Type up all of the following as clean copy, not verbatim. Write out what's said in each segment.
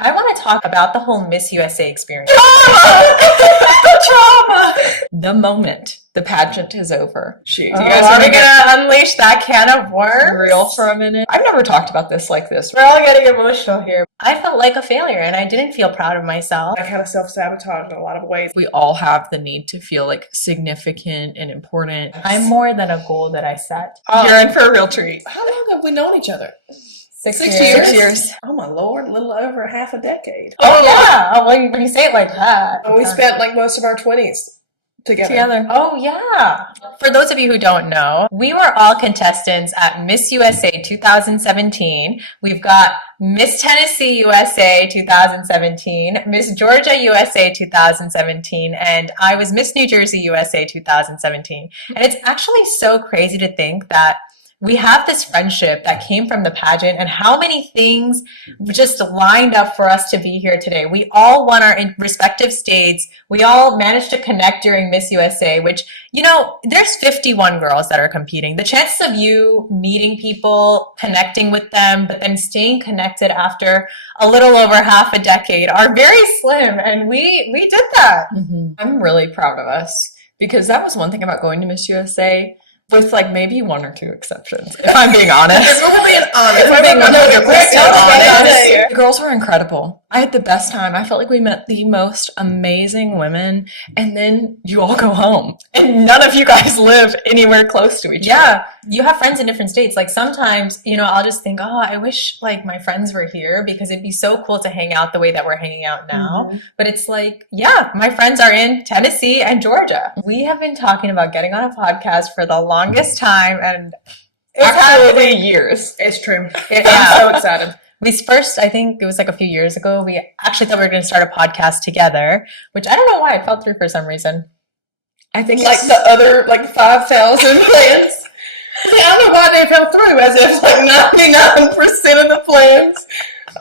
I want to talk about the whole Miss USA experience. The trauma! The moment the pageant is over. Shoot, you guys are we gonna unleash that can of worms? Real for a minute. I've never talked about this like this. We're all getting emotional here. I felt like a failure and I didn't feel proud of myself. I kind of self-sabotage in a lot of ways. We all have the need to feel like significant and important. I'm more than a goal that I set. You're in for a real treat. How long have we known each other? 6 6 years. years. Oh my Lord, a little over half a decade. Oh yeah, when you say it like that. And we spent like most of our 20s together. Oh yeah. For those of you who don't know, we were all contestants at Miss USA 2017. We've got Miss Tennessee USA 2017, Miss Georgia USA 2017, and I was Miss New Jersey USA 2017. And it's actually so crazy to think that we have this friendship that came from the pageant and how many things just lined up for us to be here today. We all won our respective states. We all managed to connect during Miss USA, which, you know, there's 51 girls that are competing. The chances of you meeting people, connecting with them, but then staying connected after a little over half a decade are very slim. And we did that. Mm-hmm. I'm really proud of us because that was one thing about going to Miss USA. With like maybe 1 or 2 exceptions, if I'm being honest. If we're being honest. If I'm being 100% honest. Here. The girls were incredible. I had the best time. I felt like we met the most amazing women, and then you all go home, and none of you guys live anywhere close to each other. Yeah, you have friends in different states. Like sometimes, you know, I'll just think, oh, I wish like my friends were here because it'd be so cool to hang out the way that we're hanging out now. Mm-hmm. But it's like, yeah, my friends are in Tennessee and Georgia. We have been talking about getting on a podcast for the longest time, and it's Absolutely happening. Years. It's true. Yeah. I'm so excited. We first, I think it was like a few years ago, we actually thought we were going to start a podcast together, which I don't know why it fell through for some reason. I think like the other like 5,000 plans. See, I don't know why they fell through, as if like 99% of the plans.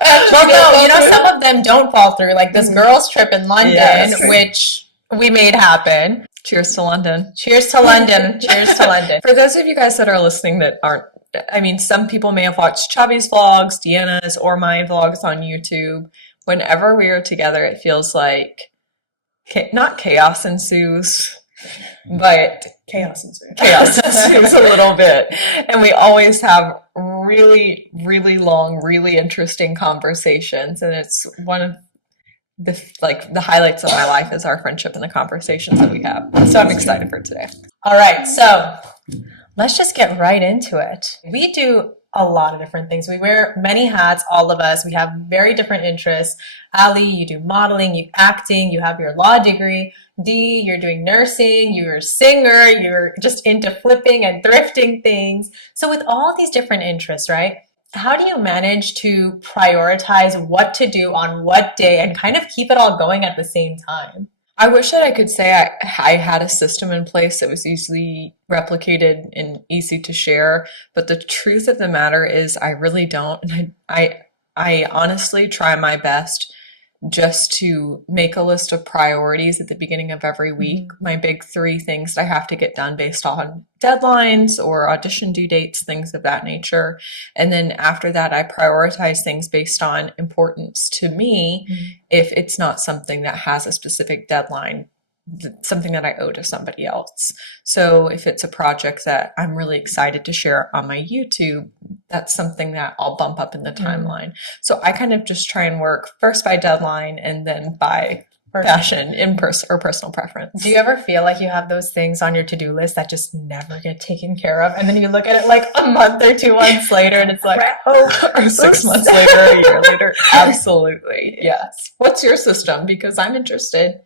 Well, no, you know, some of them don't fall through, like this girls' trip in London, Yes. which we made happen. Cheers to London. Cheers to London. Cheers to London. For those of you guys that are listening that aren't, I mean, some people may have watched Chhavi's vlogs, DeAnna's, or my vlogs on YouTube. Whenever we are together, it feels like not chaos ensues, but Chaos ensues. chaos ensues a little bit. And we always have really, really long, really interesting conversations. And it's one of the highlights of my life is our friendship and the conversations that we have. So I'm excited for today. All right, so let's just get right into it. We do a lot of different things. We wear many hats, all of us. We have very different interests. Ali, you do modeling, you acting, you have your law degree. Dee, you're doing nursing, you're a singer, you're just into flipping and thrifting things. So with all these different interests, right? How do you manage to prioritize what to do on what day and kind of keep it all going at the same time? I wish that I could say I had a system in place that was easily replicated and easy to share, but the truth of the matter is I really don't. And I honestly try my best just to make a list of priorities at the beginning of every week. My big 3 things that I have to get done based on deadlines or audition due dates, things of that nature. And then after that, I prioritize things based on importance to me. If it's not something that has a specific deadline, something that I owe to somebody else. So if it's a project that I'm really excited to share on my YouTube, that's something that I'll bump up in the timeline. So I kind of just try and work first by deadline and then by passion, or personal preference. Do you ever feel like you have those things on your to-do list that just never get taken care of? And then you look at it like a month or 2 months later and it's like, oh, or 6 months later, a year later. Absolutely. Yes. What's your system? Because I'm interested.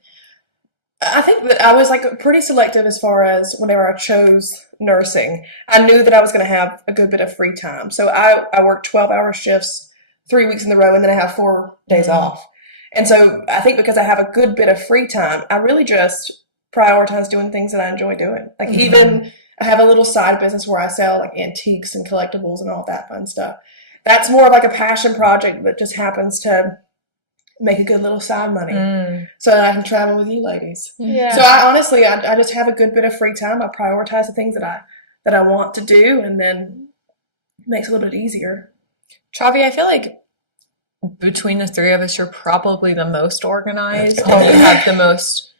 I think that I was like pretty selective as far as whenever I chose nursing. I knew that I was going to have a good bit of free time. So I work 12-hour shifts 3 weeks in a row, and then I have 4 days off. And so I think because I have a good bit of free time, I really just prioritize doing things that I enjoy doing. Like even I have a little side business where I sell like antiques and collectibles and all that fun stuff. That's more of like a passion project that just happens to make a good little side money so that I can travel with you ladies. Yeah. So I honestly, I just have a good bit of free time. I prioritize the things that I want to do, and then it makes it a little bit easier. Chhavi, I feel like between the three of us, you're probably the most organized Oh, and you yeah. have the most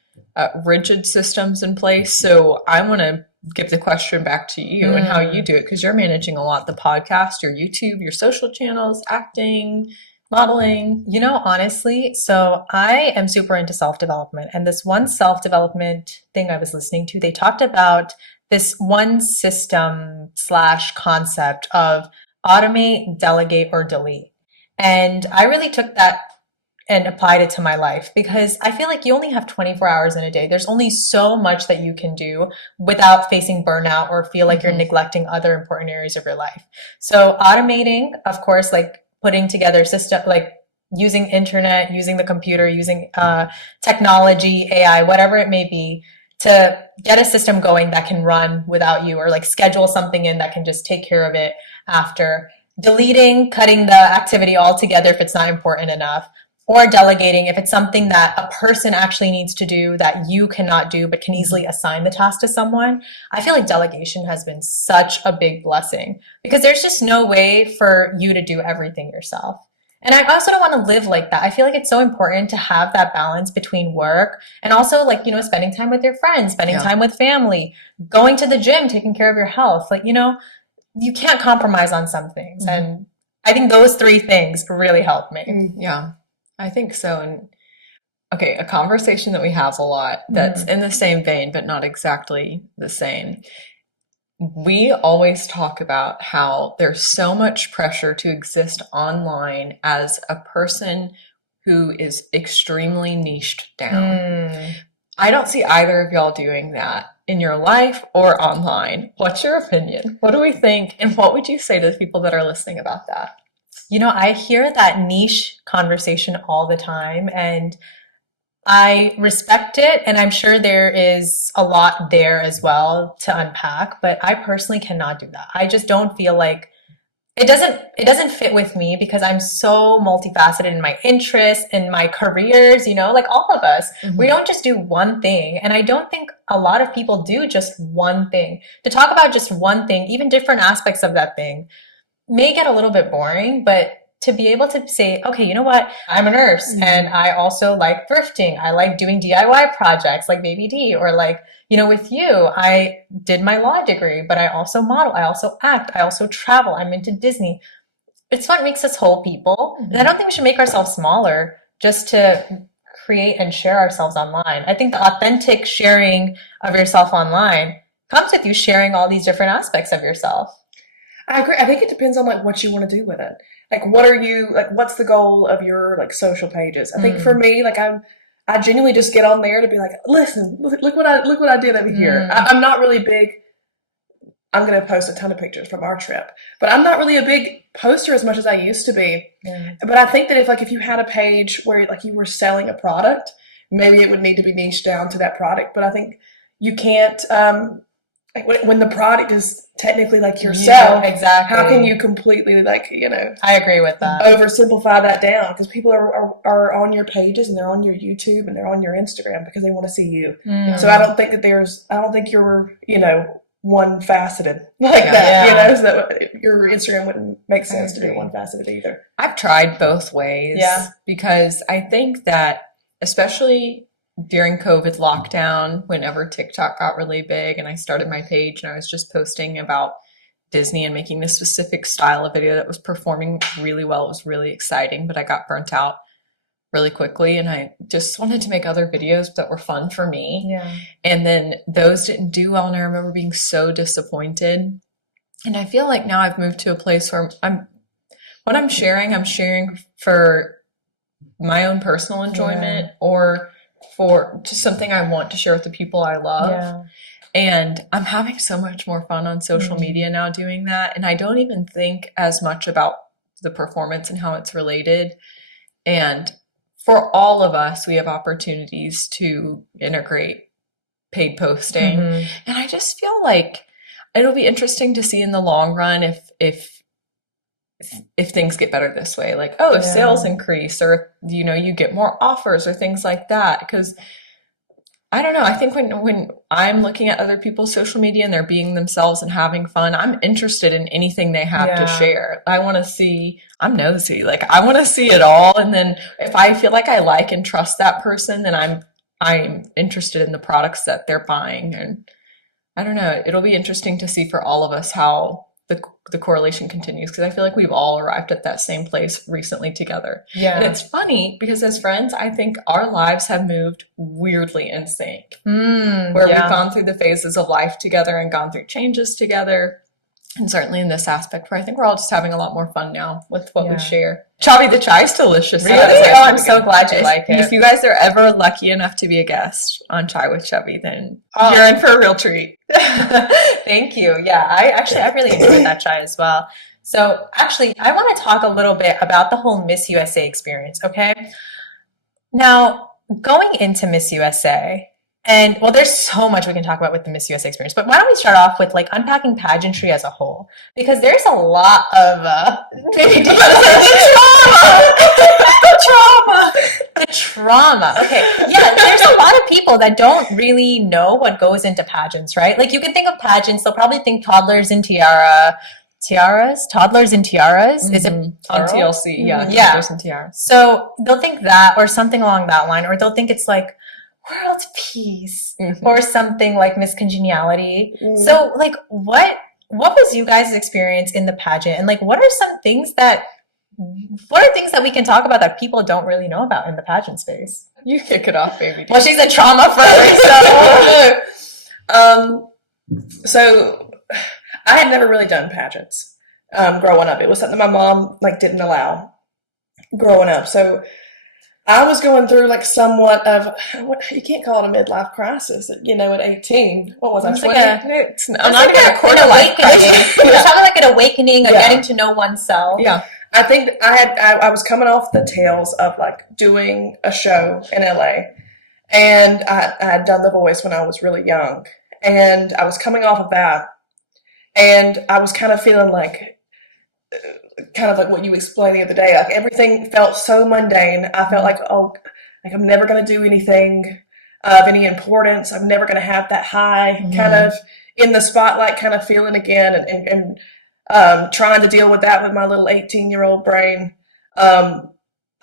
rigid systems in place. So I want to give the question back to you and how you do it, because you're managing a lot, the podcast, your YouTube, your social channels, acting, modeling. You know, honestly, so I am super into self-development, and this one self-development thing I was listening to, they talked about this one system slash concept of automate, delegate, or delete. And I really took that and applied it to my life because I feel like you only have 24 hours in a day. There's only so much that you can do without facing burnout or feel like you're neglecting other important areas of your life. So automating, of course, like putting together system, like using internet, using the computer, using technology, AI, whatever it may be, to get a system going that can run without you, or like schedule something in that can just take care of it after. Deleting, cutting the activity altogether if it's not important enough, or delegating if it's something that a person actually needs to do that you cannot do but can easily assign the task to someone. I feel like delegation has been such a big blessing because there's just no way for you to do everything yourself. And I also don't want to live like that. I feel like it's so important to have that balance between work and also, like, you know, spending time with your friends, spending time with family, going to the gym, taking care of your health. Like, you know, you can't compromise on some things. And I think those three things really helped me. Yeah, I think so. And okay, a conversation that we have a lot that's in the same vein, but not exactly the same. We always talk about how there's so much pressure to exist online as a person who is extremely niched down. I don't see either of y'all doing that in your life or online. What's your opinion? What do we think? And what would you say to the people that are listening about that? You know, I hear that niche conversation all the time, and I respect it, and I'm sure there is a lot there as well to unpack, but I personally cannot do that. I just don't feel like it doesn't fit with me because I'm so multifaceted in my interests and my careers, you know, like all of us. We don't just do one thing, and I don't think a lot of people do just one thing. To talk about just one thing, even different aspects of that thing, may get a little bit boring, but to be able to say, okay, you know what? I'm a nurse and I also like thrifting. I like doing DIY projects like Baby D, or like, you know, with you, I did my law degree, but I also model, I also act, I also travel, I'm into Disney. It's what makes us whole people. And I don't think we should make ourselves smaller just to create and share ourselves online. I think the authentic sharing of yourself online comes with you sharing all these different aspects of yourself. I agree. I think it depends on like what you want to do with it. Like, what are you like? What's the goal of your like social pages? I think for me, like I genuinely just get on there to be like, listen, look what I did over here. I'm not really big. I'm gonna post a ton of pictures from our trip, but I'm not really a big poster as much as I used to be. But I think that if you had a page where like you were selling a product, maybe it would need to be niched down to that product. But I think you can't. Like when the product is technically like yourself, exactly. How can you completely like, you know, I agree with that. Oversimplify that down, because people are on your pages and they're on your YouTube and they're on your Instagram because they want to see you. So I don't think you're, you know, one faceted like that, you know, so that your Instagram wouldn't make sense to be one faceted either. I've tried both ways. Yeah. Because I think that especially during COVID lockdown, whenever TikTok got really big and I started my page and I was just posting about Disney and making this specific style of video that was performing really well. It was really exciting, but I got burnt out really quickly and I just wanted to make other videos that were fun for me. And then those didn't do well, and I remember being so disappointed. And I feel like now I've moved to a place where I'm sharing for my own personal enjoyment or for just something I want to share with the people I love. And I'm having so much more fun on social media now doing that. And I don't even think as much about the performance and how it's related. And for all of us, we have opportunities to integrate paid posting. And I just feel like it'll be interesting to see in the long run if things get better this way, like, if sales increase, or, you know, you get more offers or things like that. Because I don't know. I think when I'm looking at other people's social media and they're being themselves and having fun, I'm interested in anything they have to Yeah. share. I want to see, I'm nosy. Like I want to see it all. And then if I feel like I like and trust that person, then I'm interested in the products that they're buying. And I don't know. It'll be interesting to see for all of us how the correlation continues because I feel like we've all arrived at that same place recently together. And Yeah. it's funny because as friends, I think our lives have moved weirdly in sync, where we've Yeah. gone through the phases of life together and gone through changes together. And certainly in this aspect where I think we're all just having a lot more fun now with what we Yeah. share. Chhavi, the chai is delicious. Really? As I Oh, said I'm so again. glad you like it. If you guys are ever lucky enough to be a guest on Chai with Chhavi, then Oh. you're in for a real treat. Thank you. Yeah, I really enjoyed that chai as well. So actually, I want to talk a little bit about the whole Miss USA experience, okay? Now, going into Miss USA, and well, there's so much we can talk about with the Miss USA experience, but why don't we start off with like unpacking pageantry as a whole? Because there's a lot of maybe the trauma. Okay, yeah, there's a lot of people that don't really know what goes into pageants, right? Like you can think of pageants, they'll probably think toddlers in toddlers in tiaras. Is it on plural? TLC? Yeah, Yeah. Toddlers and tiaras. So they'll think that or something along that line, or they'll think it's like world peace or something like Miss Congeniality. So like what was you guys' experience in the pageant, and like what are things that we can talk about that people don't really know about in the pageant space? You kick it off, baby. Well, she's in trauma first, so So I had never really done pageants growing up. It was something my mom like didn't allow growing up. So I was going through like somewhat of what you can't call it a midlife crisis. At 18. What was I? It's 20? like I'm not even a an quarter life awakening. crisis. It's kind of like an awakening of Yeah. getting to know oneself. Yeah. I think I was coming off the tails of like doing a show in LA, and I had done The Voice when I was really young, and I was coming off of that, and I was kind of feeling like what you explained the other day. Like everything felt so mundane. I felt like I'm never going to do anything of any importance. I'm never going to have that high kind of in the spotlight kind of feeling again, and trying to deal with that with my little 18-year-old brain.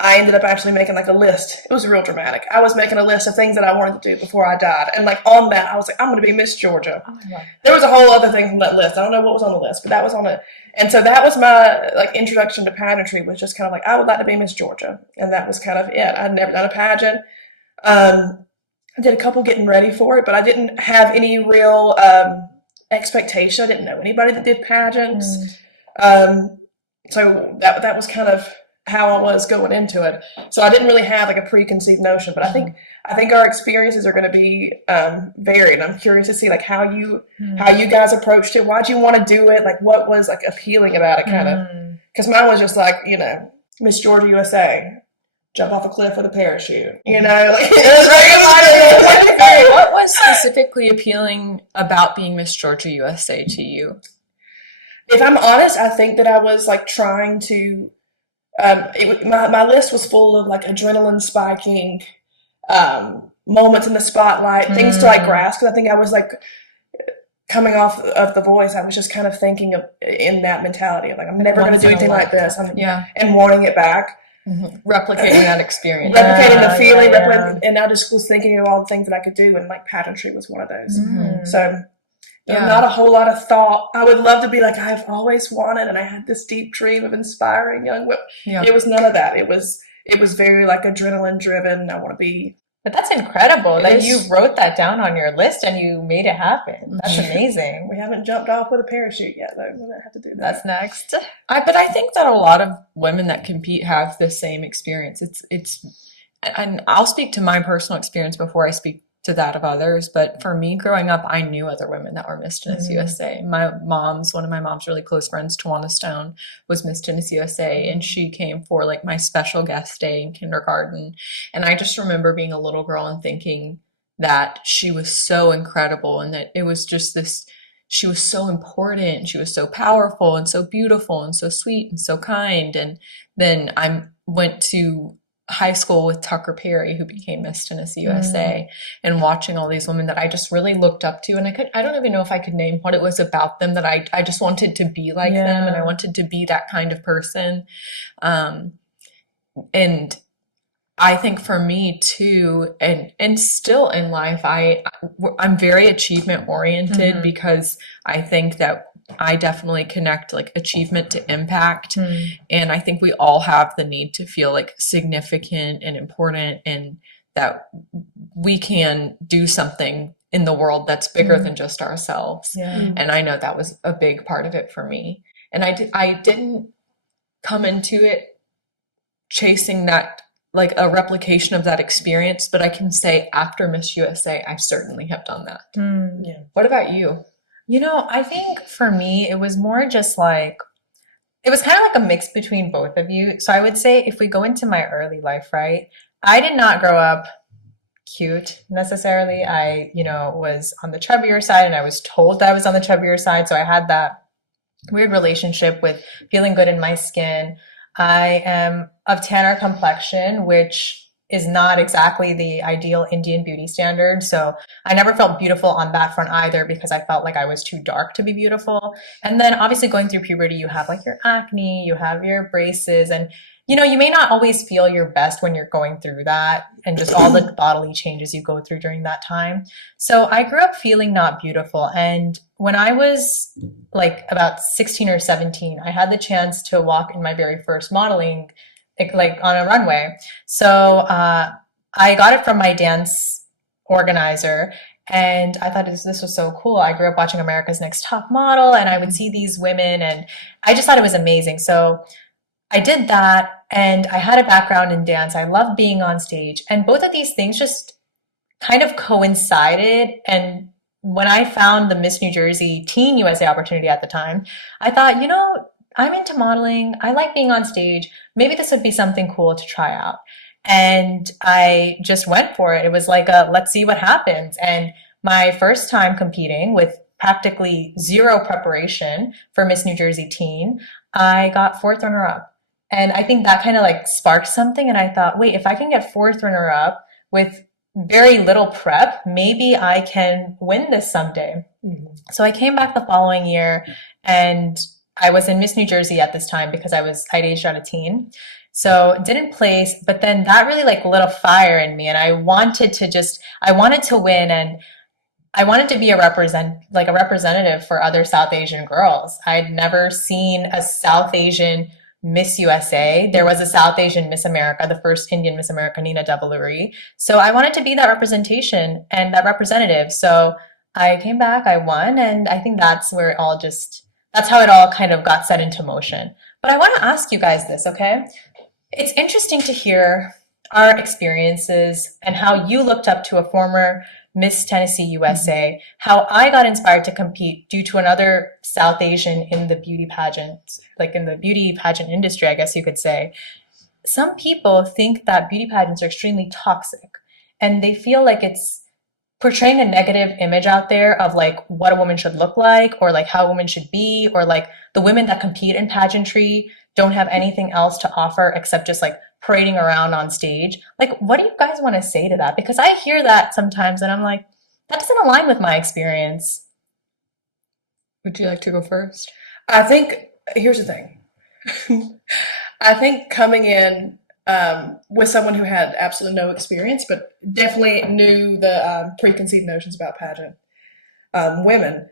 I ended up actually making like a list. It was real dramatic. I was making a list of things that I wanted to do before I died. And like on that, I was like, I'm going to be Miss Georgia. Oh my God. There was a whole other thing from that list. I don't know what was on the list, but that was on it. And so that was my like introduction to pageantry, was just kind of like, I would like to be Miss Georgia. And that was kind of it. I'd never done a pageant. I did a couple getting ready for it, but I didn't have any real expectation. I didn't know anybody that did pageants. So that was kind of how I was going into it. So I didn't really have like a preconceived notion, but I think our experiences are going to be varied. I'm curious to see like how you guys approached it. Why'd you want to do it? Like what was like appealing about it, kind of? Because mine was just like Miss Georgia USA, jump off a cliff with a parachute. Like it was very What was specifically appealing about being Miss Georgia USA to you? If I'm honest, I think that I was like trying to. My list was full of like adrenaline spiking moments in the spotlight, things to like grasp. Because I think I was like coming off of The Voice, I was just kind of thinking of in that mentality of like I'm never going to do anything like this, and wanting it back, replicating that experience, replicating the feeling, and I just was thinking of all the things that I could do, and like pageantry was one of those. So. Not a whole lot of thought. I would love to be like I've always wanted, and I had this deep dream of inspiring young women. It was none of that. It was very like adrenaline driven. I want to be. But that's incredible that you wrote that down on your list and you made it happen. That's amazing. We haven't jumped off with a parachute yet, though. We're gonna have to do that. That's next. But I think that a lot of women that compete have the same experience. And I'll speak to my personal experience before I speak to that of others. But for me, growing up, I knew other women that were Miss Tennessee USA. One of my mom's really close friends, Tawana Stone, was Miss Tennessee USA, and she came for like my special guest day in kindergarten. And I just remember being a little girl and thinking that she was so incredible, and that it was just this, she was so important, she was so powerful and so beautiful and so sweet and so kind. And then I went to high school with Tucker Perry, who became Miss Tennessee USA, and watching all these women that I just really looked up to. And I don't even know if I could name what it was about them that I just wanted to be like them, and I wanted to be that kind of person. And I think for me too, and still in life, I'm very achievement oriented because I think that I definitely connect like achievement to impact. And I think we all have the need to feel like significant and important, and that we can do something in the world that's bigger than just ourselves. And I know that was a big part of it for me. And I didn't come into it chasing that, like a replication of that experience, but I can say after Miss USA, I certainly have done that. What about you? You know, I think for me, it was more just like, it was kind of like a mix between both of you. So I would say if we go into my early life, right, I did not grow up cute necessarily. I, was on the chubbier side, and I was told that I was on the chubbier side. So I had that weird relationship with feeling good in my skin. I am of tanner complexion, which is not exactly the ideal Indian beauty standard. So I never felt beautiful on that front either, because I felt like I was too dark to be beautiful. And then obviously going through puberty, you have like your acne, you have your braces, and you may not always feel your best when you're going through that, and just all the bodily changes you go through during that time. So I grew up feeling not beautiful. And when I was like about 16 or 17, I had the chance to walk in my very first modeling, like on a runway. So I got it from my dance organizer, and I thought this was so cool. I grew up watching America's Next Top Model, and I would see these women, and I just thought it was amazing. So I did that, and I had a background in dance. I love being on stage, and both of these things just kind of coincided. And when I found the Miss New Jersey Teen USA opportunity at the time, I thought, I'm into modeling. I like being on stage. Maybe this would be something cool to try out. And I just went for it. It was like let's see what happens. And my first time competing with practically zero preparation for Miss New Jersey Teen, I got fourth runner up. And I think that kind of like sparked something. And I thought, wait, if I can get fourth runner up with very little prep, maybe I can win this someday. So I came back the following year, and I was in Miss New Jersey at this time because I'd aged out a teen. So didn't place, but then that really like lit a fire in me, and I wanted to win, and I wanted to be a representative for other South Asian girls. I'd never seen a South Asian Miss USA. There was a South Asian Miss America, the first Indian Miss America, Nina Devaluri. So I wanted to be that representation and that representative. So I came back, I won, and I think that's how it all kind of got set into motion. But I want to ask you guys this, okay? It's interesting to hear our experiences and how you looked up to a former Miss Tennessee USA, how I got inspired to compete due to another South Asian in the beauty pageant, like in the beauty pageant industry, I guess you could say. Some people think that beauty pageants are extremely toxic, and they feel like it's portraying a negative image out there of like what a woman should look like, or like how a woman should be, or like the women that compete in pageantry don't have anything else to offer except just like parading around on stage. Like, what do you guys want to say to that? Because I hear that sometimes and I'm like, that doesn't align with my experience. Would you like to go first? I think, here's the thing. I think coming in with someone who had absolutely no experience, but definitely knew the preconceived notions about pageant women,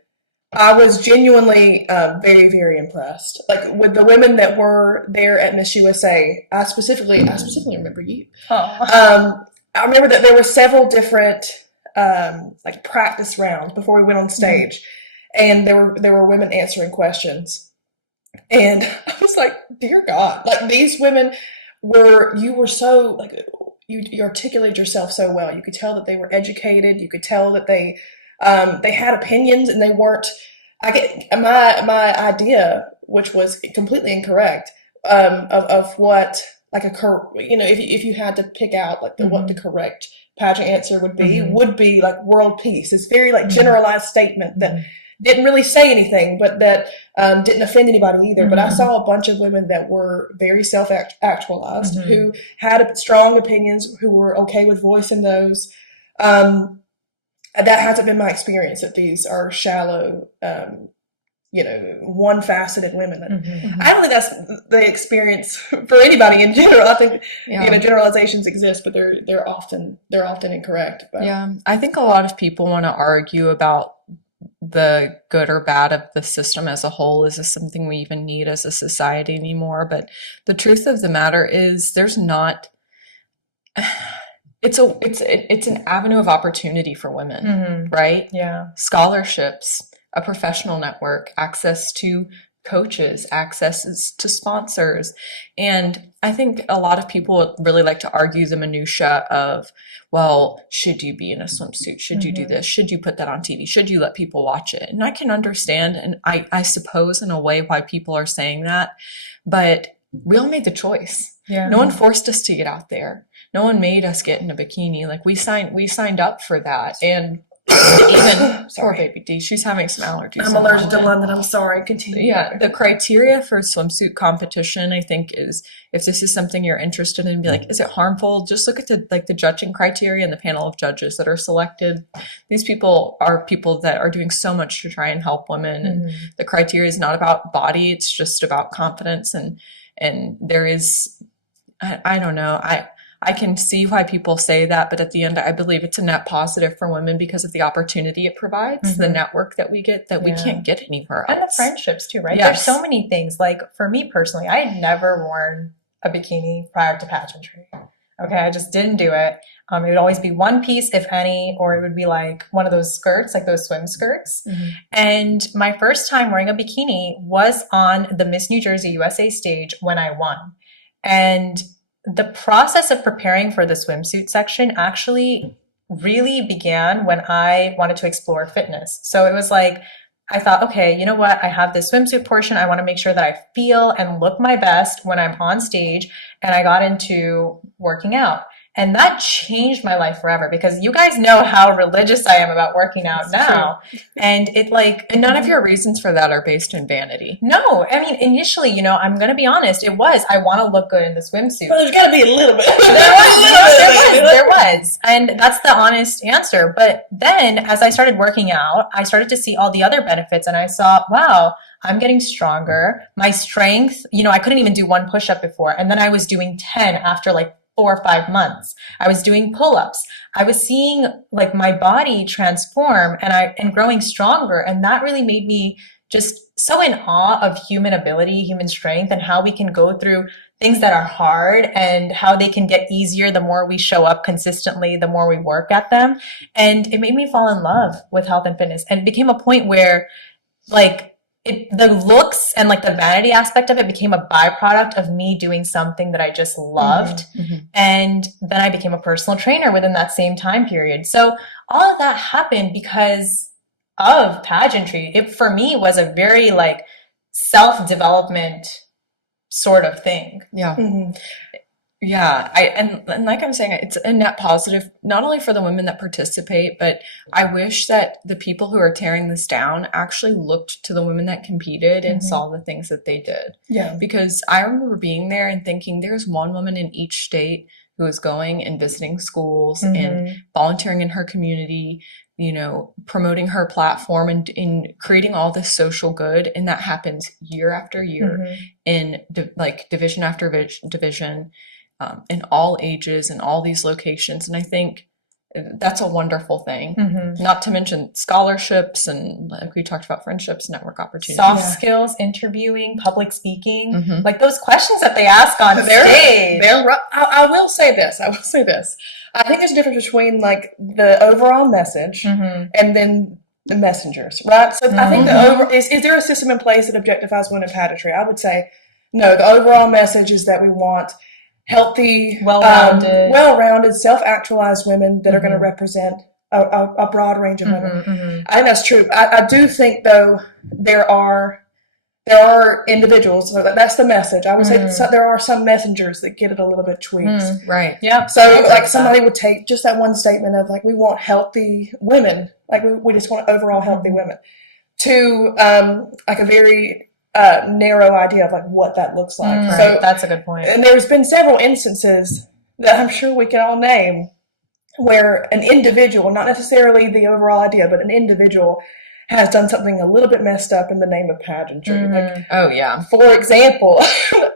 I was genuinely very, very impressed. Like with the women that were there at Miss USA, I specifically remember you. I remember that there were several different like practice rounds before we went on stage, and there were women answering questions, and I was like, dear God, like these women you were so like you articulated yourself so well. You could tell that they were educated. You could tell that they had opinions, and they weren't. I get my idea, which was completely incorrect, of what like if you had to pick out like what the correct pageant answer would be like world peace. This very like generalized statement that didn't really say anything, but that didn't offend anybody either. But I Mhm. saw a bunch of women that were very self-actualized, Mhm. who had strong opinions, who were okay with voicing those. That hasn't been my experience, that these are shallow, one-faceted women. Mhm. I don't think that's the experience for anybody in general. I think Yeah. generalizations exist, but they're often incorrect. But Yeah. I think a lot of people want to argue about the good or bad of the system as a whole. Is this something we even need as a society anymore? But the truth of the matter is there's not it's an avenue of opportunity for women, Mhm. right? Yeah. Scholarships, a professional network, access to coaches, access to sponsors. And I think a lot of people really like to argue the minutia of, well, should you be in a swimsuit? Should you do this? Should you put that on TV? Should you let people watch it? And I can understand, and I suppose in a way why people are saying that, but we all made the choice. Yeah. No one forced us to get out there. No one made us get in a bikini. Like we signed up for that. And even poor baby D, she's having some allergies. I'm in allergic to London. London. I'm sorry. Continue. Yeah, the criteria for swimsuit competition, I think, is if this is something you're interested in, be like, is it harmful? Just look at the judging criteria and the panel of judges that are selected. These people are people that are doing so much to try and help women, and the criteria is not about body; it's just about confidence. And there is, I don't know, I can see why people say that, but at the end, I believe it's a net positive for women because of the opportunity it provides, the network that we get that we can't get anywhere else. And the friendships too, right? Yes. There's so many things. Like for me personally, I had never worn a bikini prior to pageantry. Okay, I just didn't do it. It would always be one piece, if any, or it would be like one of those skirts, like those swim skirts. And my first time wearing a bikini was on the Miss New Jersey USA stage when I won. And the process of preparing for the swimsuit section actually really began when I wanted to explore fitness. So it was like, I thought, okay, you know what? I have this swimsuit portion. I want to make sure that I feel and look my best when I'm on stage. And I got into working out. And that changed my life forever because you guys know how religious I am about working out now. And and none of your reasons for that are based in vanity. No, I mean, initially, I'm going to be honest, it was, I want to look good in the swimsuit. Well, there's got to be a little bit. There was. And that's the honest answer. But then as I started working out, I started to see all the other benefits and I saw, wow, I'm getting stronger. My strength, I couldn't even do one push-up before. And then I was doing 10 after like 4 or 5 months. I was doing pull-ups. I was seeing like my body transform and growing stronger. And that really made me just so in awe of human ability, human strength, and how we can go through things that are hard and how they can get easier the more we show up consistently, the more we work at them. And it made me fall in love with health and fitness. And it became a point where the looks and like the vanity aspect of it became a byproduct of me doing something that I just loved. And then I became a personal trainer within that same time period. So all of that happened because of pageantry. It for me was a very like self-development sort of thing. Yeah. Yeah, and like I'm saying, it's a net positive, not only for the women that participate, but I wish that the people who are tearing this down actually looked to the women that competed and saw the things that they did. Yeah. Because I remember being there and thinking there's one woman in each state who is going and visiting schools and volunteering in her community, promoting her platform and in creating all this social good. And that happens year after year in division after division. In all ages and all these locations. And I think that's a wonderful thing. Not to mention scholarships and like we talked about friendships, network opportunities. Soft skills, interviewing, public speaking, like those questions that they ask on stage. I will say this. I think there's a difference between like the overall message and then the messengers, right? So I think is there a system in place that objectifies women in pageantry? I would say no. The overall message is that we want healthy, well-rounded, self-actualized women that are going to represent a broad range of women. I think that's true. I do think, though, there are individuals. So that's the message. I would say there are some messengers that get it a little bit tweaked. Right. Yeah. So, like, somebody would take just that one statement of, like, we want healthy women. Like, we just want overall healthy women. to like a very narrow idea of like what that looks like. Right, So that's a good point. and there's been several instances that I'm sure we can all name where an individual, not necessarily the overall idea, but an individual has done something a little bit messed up in the name of pageantry. Like, Oh, yeah. for example,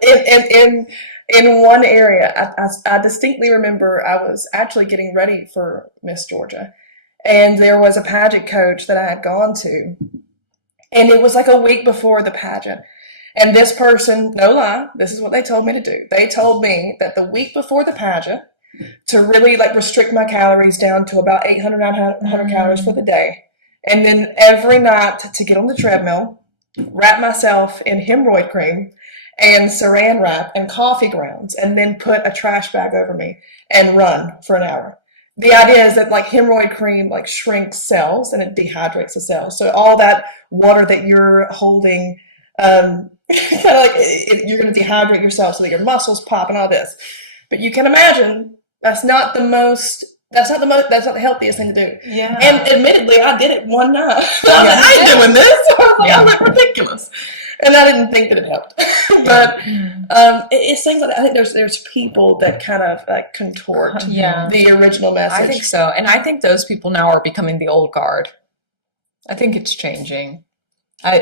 in one area, I distinctly remember I was actually getting ready for Miss Georgia, and there was a pageant coach that I had gone to, and it was like a week before the pageant. And this person, no lie, this is what they told me to do. They told me that the week before the pageant, to really like restrict my calories down to about 800, 900 calories for the day. And then every night to get on the treadmill, wrap myself in hemorrhoid cream and saran wrap and coffee grounds, and then put a trash bag over me and run for an hour. The idea is that like hemorrhoid cream like shrinks cells and it dehydrates the cells. So all that water that you're holding, kind of like you're going to dehydrate yourself so that your muscles pop and all this. But you can imagine that's not the healthiest thing to do. Yeah. And admittedly, I did it one night. I was Yeah. like, I ain't doing this. I was like, Yeah. I look ridiculous. And I didn't think that it helped. But it's things like that. I think there's people that kind of like contort Yeah. the original message. I think so. And I think those people now are becoming the old guard. I think it's changing.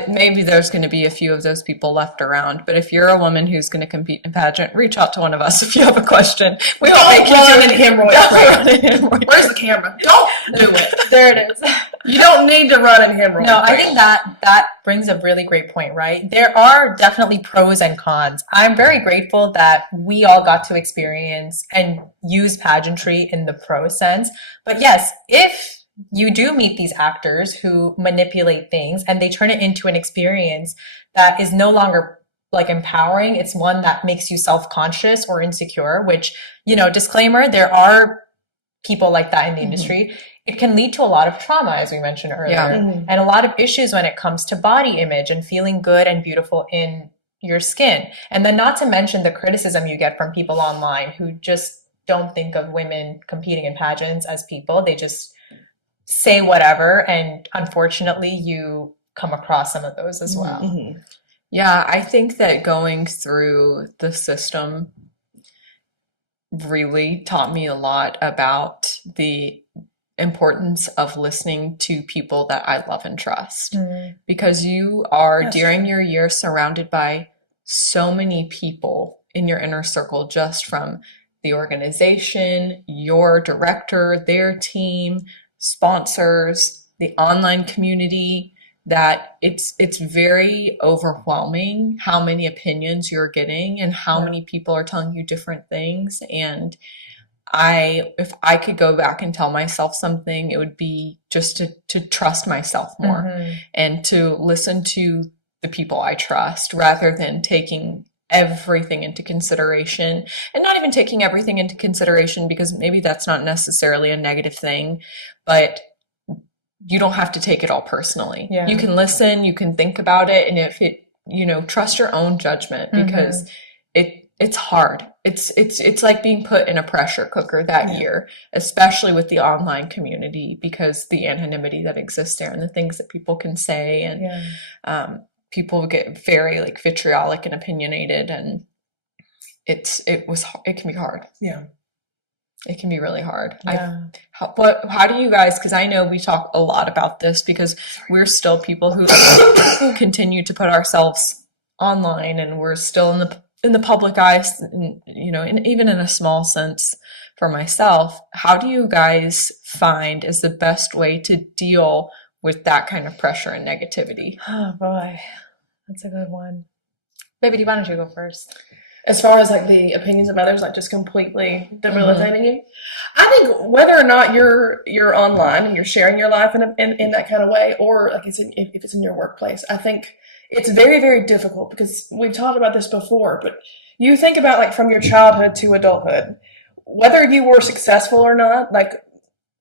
Maybe there's going to be a few of those people left around, but if you're a woman who's going to compete in pageant, reach out to one of us if you have a question. We won't make you run do in hemorrhoid Don't cream. run in hemorrhoid Where's the camera? Don't do it. There it is. You don't need to run in hemorrhoid No, I cream. think that brings a really great point, right? There are definitely pros and cons. I'm very grateful that we all got to experience and use pageantry in the pro sense. But yes, if you do meet these actors who manipulate things and they turn it into an experience that is no longer like empowering, it's one that makes you self-conscious or insecure, which, disclaimer, there are people like that in the industry. It can lead to a lot of trauma, as we mentioned earlier, Yeah. and a lot of issues when it comes to body image and feeling good and beautiful in your skin. And then not to mention the criticism you get from people online who just don't think of women competing in pageants as people. They just say whatever, and unfortunately you come across some of those as well. Mhm. Yeah, I think that going through the system really taught me a lot about the importance of listening to people that I love and trust. Because you are, That's during your year, surrounded by so many people in your inner circle, just from the organization, your director, their team, sponsors, the online community, that it's very overwhelming how many opinions you're getting and how many people are telling you different things. And if I could go back and tell myself something, it would be just to trust myself more and to listen to the people I trust rather than taking everything into consideration, and not even taking everything into consideration because maybe that's not necessarily a negative thing, but you don't have to take it all personally. Yeah. You can listen, you can think about it, and if it, trust your own judgment because it's hard. It's like being put in a pressure cooker that year, especially with the online community, because the anonymity that exists there and the things that people can say, and people get very like vitriolic and opinionated, and it can be hard. Yeah. It can be really hard. Yeah. How do you guys, because I know we talk a lot about this because we're still people who continue to put ourselves online, and we're still in the public eye, and even in a small sense for myself. How do you guys find is the best way to deal with that kind of pressure and negativity? Oh boy, that's a good one. Baby, why don't you go first? As far as like the opinions of others, like just completely debilitating you, I think whether or not you're online and you're sharing your life in that kind of way, or like if it's in your workplace, I think it's very, very difficult because we've talked about this before. But you think about like from your childhood to adulthood, whether you were successful or not, like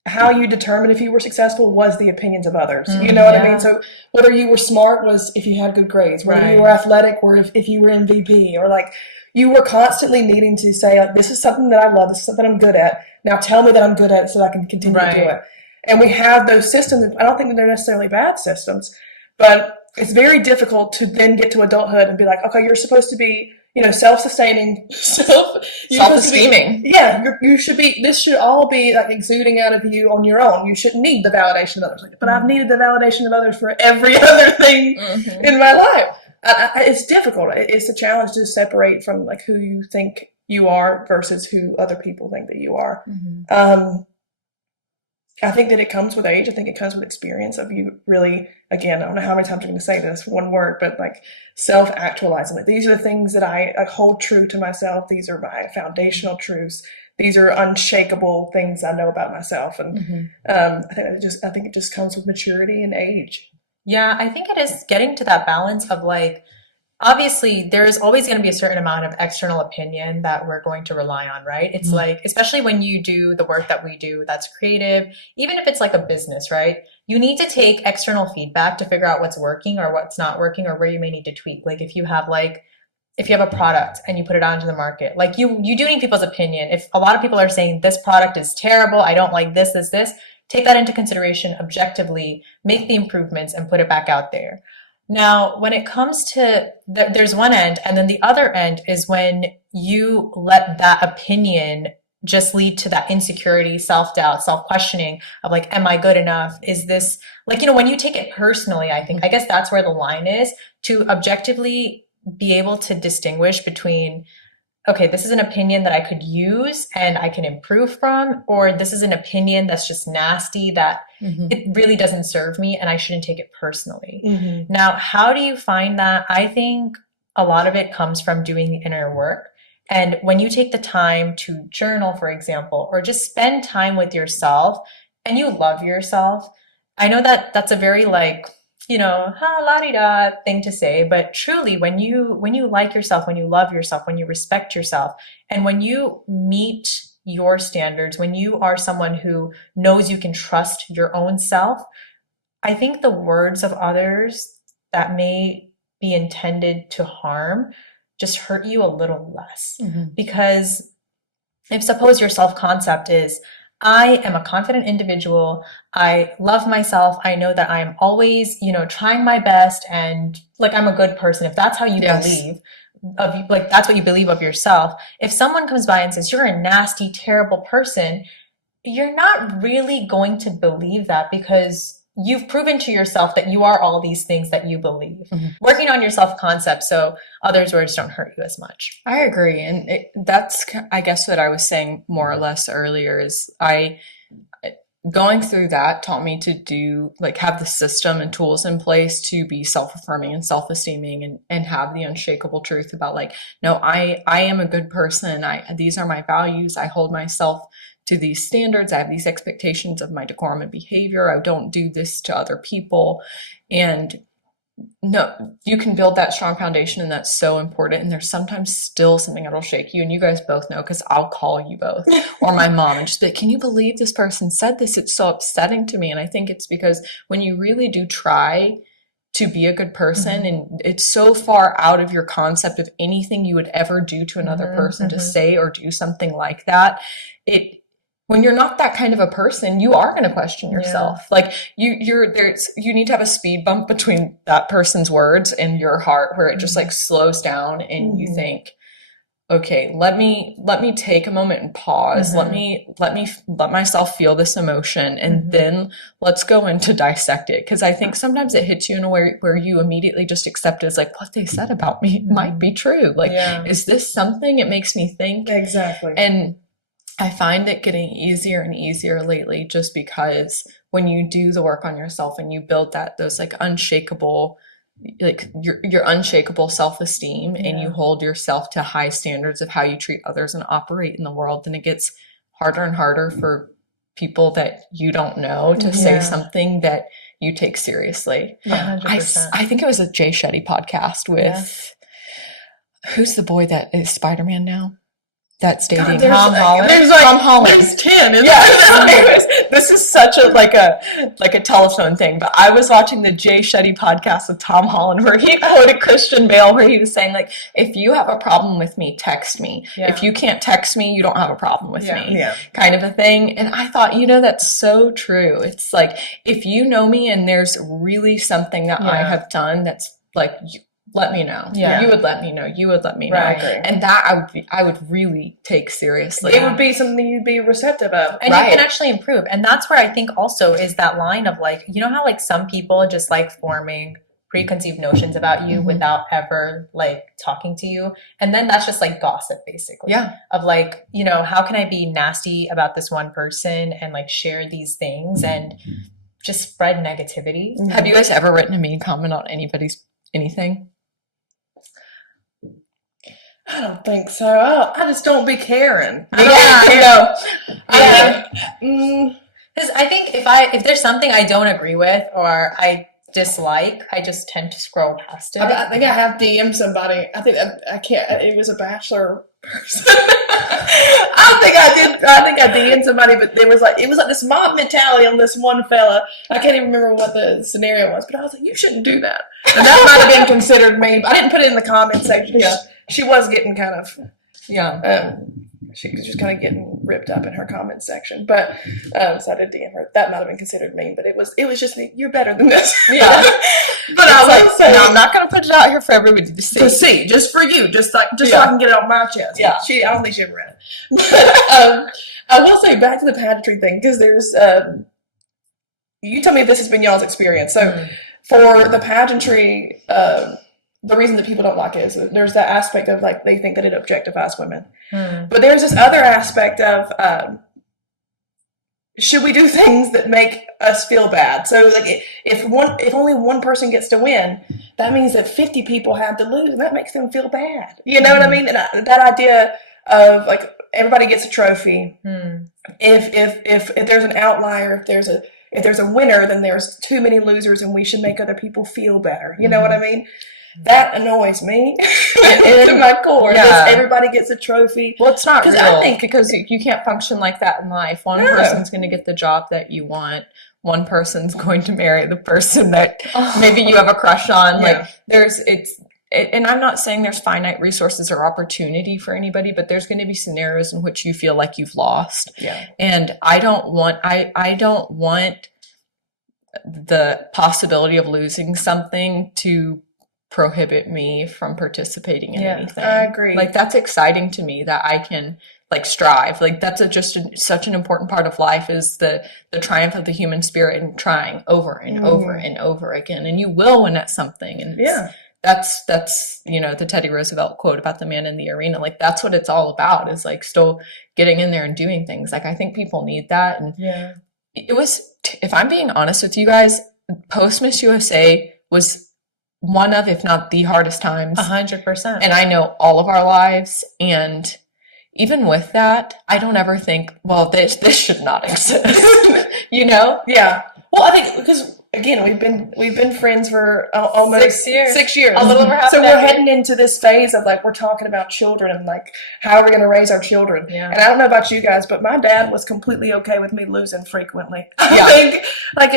how you determined if you were successful was the opinions of others. You know what I mean? So whether you were smart was if you had good grades, whether you were athletic or if you were MVP, or like you were constantly needing to say, like, this is something that I love, this is something I'm good at. Now tell me that I'm good at it so that I can continue to do it. And we have those systems. I don't think that they're necessarily bad systems, But it's very difficult to then get to adulthood and be like, okay, you're supposed to be, self-sustaining, Self-esteeming. you should be, this should all be like exuding out of you on your own. You shouldn't need the validation of others. But I've needed the validation of others for every other thing in my life. It's difficult. It's a challenge to separate from like who you think you are versus who other people think that you are. I think that it comes with age. I think it comes with experience of you really, again, I don't know how many times I'm going to say this one word, but like self-actualizing. Like these are the things that I hold true to myself. These are my foundational truths. These are unshakable things I know about myself. And I think it just comes with maturity and age. Yeah, I think it is getting to that balance of like, obviously there's always going to be a certain amount of external opinion that we're going to rely on, right? It's like, especially when you do the work that we do that's creative, even if it's like a business, right? You need to take external feedback to figure out what's working or what's not working or where you may need to tweak. Like if you have a product and you put it onto the market, like you do need people's opinion. If a lot of people are saying this product is terrible, I don't like this, take that into consideration objectively, make the improvements and put it back out there. Now, when it comes to, there's one end, and then the other end is when you let that opinion just lead to that insecurity, self-doubt, self-questioning of like, am I good enough? Is this, like, when you take it personally, I guess that's where the line is, to objectively be able to distinguish between, okay, this is an opinion that I could use and I can improve from, or this is an opinion that's just nasty that it really doesn't serve me and I shouldn't take it personally. Now, how do you find that? I think a lot of it comes from doing the inner work. And when you take the time to journal, for example, or just spend time with yourself and you love yourself, I know that that's a very like, la-di-da thing to say, but truly when you like yourself, when you love yourself, when you respect yourself, and when you meet your standards, when you are someone who knows you can trust your own self, I think the words of others that may be intended to harm just hurt you a little less. Because if suppose your self-concept is, I am a confident individual. I love myself. I know that I'm always, trying my best and like I'm a good person. If that's how you believe of you, like that's what you believe of yourself. If someone comes by and says you're a nasty, terrible person, you're not really going to believe that because you've proven to yourself that you are all these things that you believe. Working on your self-concept so others' words don't hurt you as much. I agree. And that's, I guess, what I was saying more or less earlier is going through that taught me to do, like, have the system and tools in place to be self-affirming and self-esteeming and have the unshakable truth about like, no, I am a good person. These are my values. I hold myself to these standards. I have these expectations of my decorum and behavior. I don't do this to other people. And no, you can build that strong foundation, and that's so important. And there's sometimes still something that'll shake you. And you guys both know, because I'll call you both or my mom and just be like, can you believe this person said this? It's so upsetting to me. And I think it's because when you really do try to be a good person and it's so far out of your concept of anything you would ever do to another person to say or do something like that, when you're not that kind of a person, you are going to question yourself. Like you need to have a speed bump between that person's words and your heart, where it just like slows down and you think, okay, let me take a moment and pause. Let myself feel this emotion, and then let's go in to dissect it. Because I think sometimes it hits you in a way where you immediately just accept it as like, what they said about me might be true. Like, is this something? It makes me think. Exactly. And I find it getting easier and easier lately, just because when you do the work on yourself and you build those like unshakable, like your unshakable self-esteem, and you hold yourself to high standards of how you treat others and operate in the world, then it gets harder and harder for people that you don't know to say something that you take seriously. I think it was a Jay Shetty podcast with who's the boy that is Spider-Man now? that stadium. God, there's Tom like, Holland. there's like Tom Holland. there's 10. Isn't Yeah, there? anyways, this is such a like a telephone thing, but I was watching the Jay Shetty podcast with Tom Holland where he quoted Christian Bale where he was saying like, if you have a problem with me, text me. Yeah. If you can't text me, you don't have a problem with Yeah. me. Yeah. Kind of a thing. And I thought, that's so true. It's like if you know me and there's really something that I Yeah. have done that's like let me know. Yeah. You would let me know. You would let me know. Right. And that I would really take seriously. It would be something you'd be receptive of. And Right. you can actually improve. And that's where I think also is that line of like, you know how like some people just like forming preconceived notions about you Mhm. without ever like talking to you. And then that's just like gossip basically. Yeah. Of like, how can I be nasty about this one person and like share these things and just spread negativity? Have you guys ever written a mean comment on anybody's anything? I don't think so. I just don't be caring. I don't Yeah, care. Yeah. Mm, Because I think if there's something I don't agree with or I dislike, I just tend to scroll past it. I think I have DM'd somebody. I think I can't. It was a Bachelor person. I don't think I did. I think I DM'd somebody, but it was like this mob mentality on this one fella. I can't even remember what the scenario was, but I was like, you shouldn't do that. And that might have been considered mean. I didn't put it in the comment section. Yeah. She was getting kind of. Yeah. She was just kind of getting ripped up in her comment section, but so I did DM her. That might have been considered mean, but it was just you're better than this. Yeah. But I It's will like, say, no, I'm not going to put it out here for everybody to see. to see, just for you, just so Yeah. I can get it off my chest. Yeah. I don't think she ever read it. But I will say back to the pageantry thing because there's you tell me if this has been y'all's experience. So for the pageantry, the reason that people don't like it is that there's that aspect of like they think that it objectifies women, but there's this other aspect of should we do things that make us feel bad? So like if only one person gets to win, that means that 50 people have to lose, and that makes them feel bad. You know what I mean? And that idea of like everybody gets a trophy. If there's an outlier, if there's a winner, then there's too many losers, and we should make other people feel better. You know what I mean? That annoys me to my core. Yeah. That everybody gets a trophy. Well, it's not 'Cause real I think- because you can't function like that in life. One No. person's going to get the job that you want. One person's going to marry the person that maybe you have a crush on. Yeah. Like and I'm not saying there's finite resources or opportunity for anybody, but there's going to be scenarios in which you feel like you've lost. Yeah. And I don't want the possibility of losing something to prohibit me from participating in anything. I agree. Like that's exciting to me that I can like strive. Like that's such an important part of life is the triumph of the human spirit and trying over and over and over again. And you will win at something. And that's the Teddy Roosevelt quote about the man in the arena. Like that's what it's all about is like still getting in there and doing things. Like I think people need that. And it was, if I'm being honest with you guys, post Miss USA was one of, if not the hardest times. 100%. And I know all of our lives. And even with that, I don't ever think, well, this should not exist. Yeah. Well, I think because again, we've been friends for almost 6 years. 6 years. A little over half So a we're decade. heading into this phase of like we're talking about children and like how are we going to raise our children. Yeah. And I don't know about you guys, but my dad was completely okay with me losing frequently. Yeah. I think like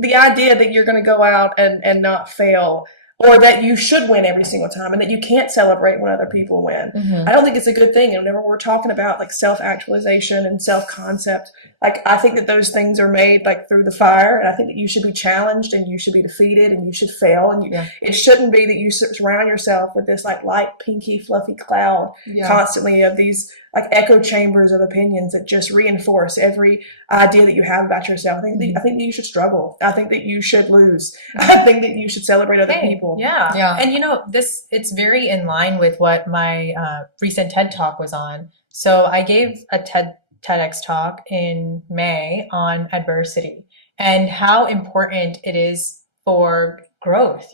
the idea that you're going to go out and not fail, or that you should win every single time, and that you can't celebrate when other people win. I don't think it's a good thing. And whenever we're talking about like self-actualization and self-concept, like I think that those things are made like through the fire, and I think that you should be challenged and you should be defeated and you should fail, and it shouldn't be that you surround yourself with this like light pinky fluffy cloud constantly of these like echo chambers of opinions that just reinforce every idea that you have about yourself. I think that you should struggle. I think that you should lose. I think that you should celebrate other people. Yeah. And it's very in line with what my recent TED Talk was on. So I gave a TEDx talk in May on adversity and how important it is for growth.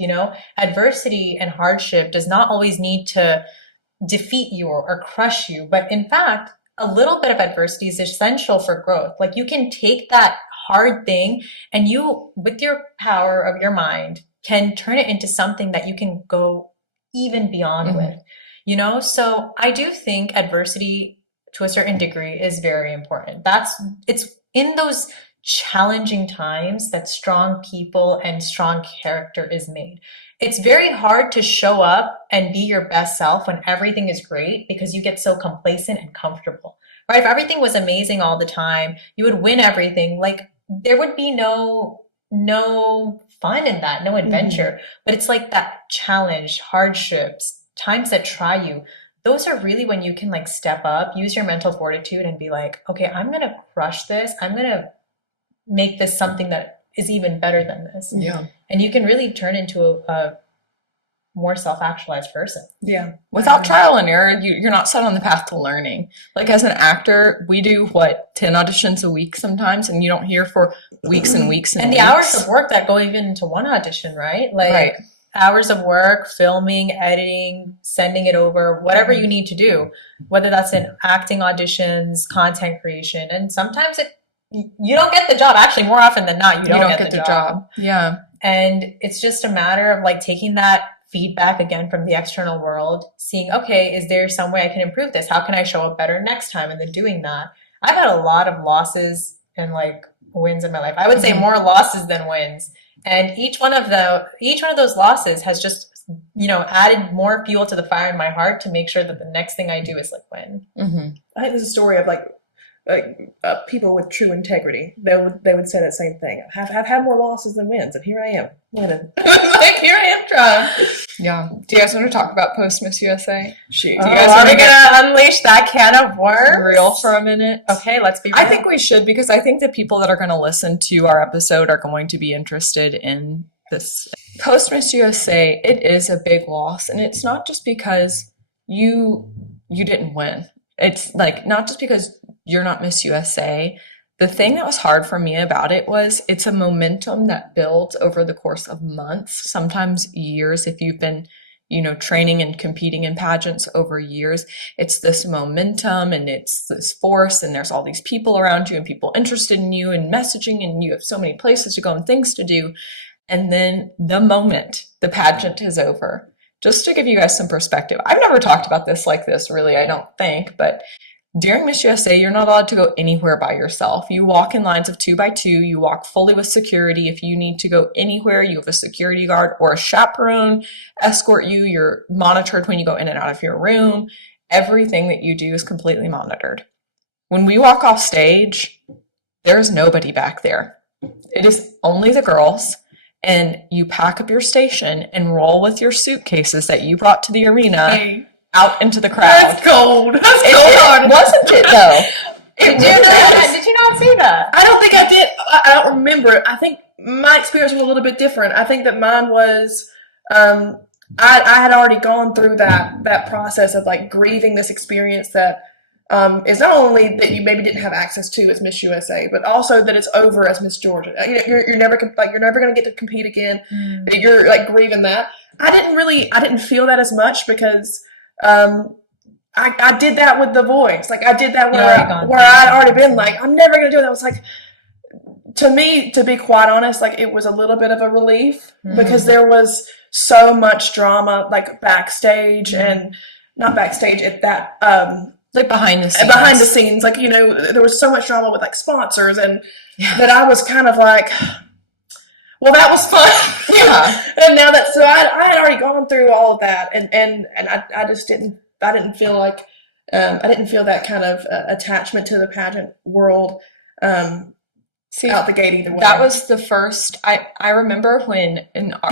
Adversity and hardship does not always need to defeat you or crush you, but in fact, a little bit of adversity is essential for growth. Like you can take that hard thing and you, with your power of your mind, can turn it into something that you can go even beyond with, So I do think adversity to a certain degree is very important. It's in those challenging times that strong people and strong character is made. It's very hard to show up and be your best self when everything is great because you get so complacent and comfortable, right? If everything was amazing all the time, you would win everything. Like there would be no fun in that, no adventure. But it's like that challenge, hardships, times that try you. Those are really when you can like step up, use your mental fortitude and be like, okay, I'm going to crush this. I'm going to make this something that is even better than this. Yeah. And you can really turn into a more self-actualized person. Yeah. Without trial and error, you're not set on the path to learning. Like as an actor, we do 10 auditions a week sometimes, and you don't hear for weeks and weeks and the weeks. hours of work that go even into one audition, right? Like Right. hours of work, filming, editing, sending it over, whatever you need to do, whether that's in acting auditions, content creation, and sometimes you don't get the job. Actually, more often than not, you don't get the job. Yeah. And it's just a matter of like taking that feedback again from the external world, seeing, okay, is there some way I can improve this? How can I show up better next time? And then doing that. I've had a lot of losses and like wins in my life. I would say more losses than wins. And each one of those losses has just, added more fuel to the fire in my heart to make sure that the next thing I do is like win. Mm-hmm. I think there's a story of people with true integrity. They would say that same thing. I've had more losses than wins, and here I am winning. Like here I am trying. Yeah. Do you guys want to talk about post Miss USA? Shoot. Do you guys Are want we to get gonna unleash that can of worms? real for a minute? Okay, let's be real. I think we should, because I think the people that are going to listen to our episode are going to be interested in this. Post Miss USA, it is a big loss, and it's not just because you didn't win. It's like not just because you're not Miss USA. The thing that was hard for me about it was it's a momentum that builds over the course of months, sometimes years. If you've been, training and competing in pageants over years, it's this momentum and it's this force, and there's all these people around you and people interested in you and messaging, and you have so many places to go and things to do. And then the moment the pageant is over, just to give you guys some perspective, I've never talked about this like this, really, I don't think, but during Miss USA, you're not allowed to go anywhere by yourself. You walk in lines of 2 by 2. You walk fully with security. If you need to go anywhere, you have a security guard or a chaperone escort you. You're monitored when you go in and out of your room. Everything that you do is completely monitored. When we walk off stage, there's nobody back there. It is only the girls. And you pack up your station and roll with your suitcases that you brought to the arena out into the crowd. That's cold. That's cold. It wasn't it though? Did you not see that? I don't think I did. I don't remember it. I think my experience was a little bit different. I think that mine was, I had already gone through that process of like grieving this experience that is not only that you maybe didn't have access to as Miss USA, but also that it's over as Miss Georgia. You're never going to get to compete again. You're like grieving that. I didn't feel that as much because I did that with The Voice. Like I did that where I'd already been like, I'm never going to do it. That was like, to me, to be quite honest, like it was a little bit of a relief because there was so much drama like backstage and not backstage at that, like behind the scenes. Like, there was so much drama with like sponsors and that I was kind of like, well, that was fun. Yeah. And now so I had already gone through all of that and I just didn't feel like, I didn't feel that kind of attachment to the pageant world, out the gate either way. That was the first, I remember when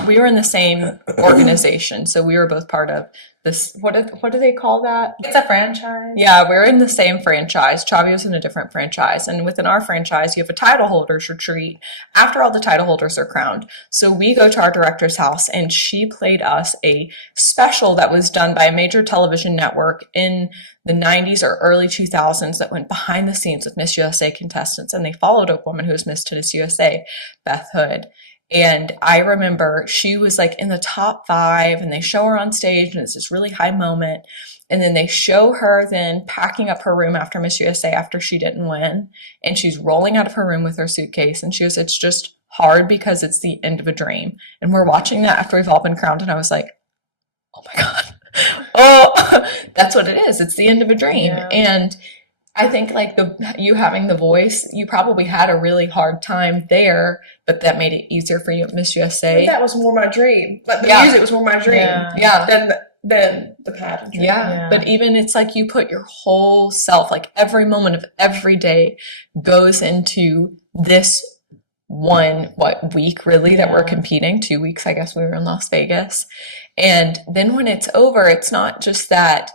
we were in the same organization. So we were both part of this, what do they call that? It's a franchise. Yeah, we're in the same franchise. Chhavi was in a different franchise. And within our franchise, you have a title holders retreat after all the title holders are crowned. So we go to our director's house, and she played us a special that was done by a major television network in the 90s or early 2000s that went behind the scenes with Miss USA contestants. And they followed a woman who was Miss Tennessee USA, Beth Hood. And I remember she was like in the top 5, and they show her on stage, and it's this really high moment. And then they show her then packing up her room after Miss USA after she didn't win. And she's rolling out of her room with her suitcase. And she goes, it's just hard because it's the end of a dream. And we're watching that after we've all been crowned. And I was like, oh my God. Oh, that's what it is. It's the end of a dream. Yeah. And I think like you having the voice, you probably had a really hard time there, but that made it easier for you at Miss But USA. that was more my dream. Like the Yeah. music was more my dream Yeah. than the pageantry. Yeah, but even it's like you put your whole self, like every moment of every day goes into this one, week really that we're competing, 2 weeks, I guess we were in Las Vegas. And then when it's over, it's not just that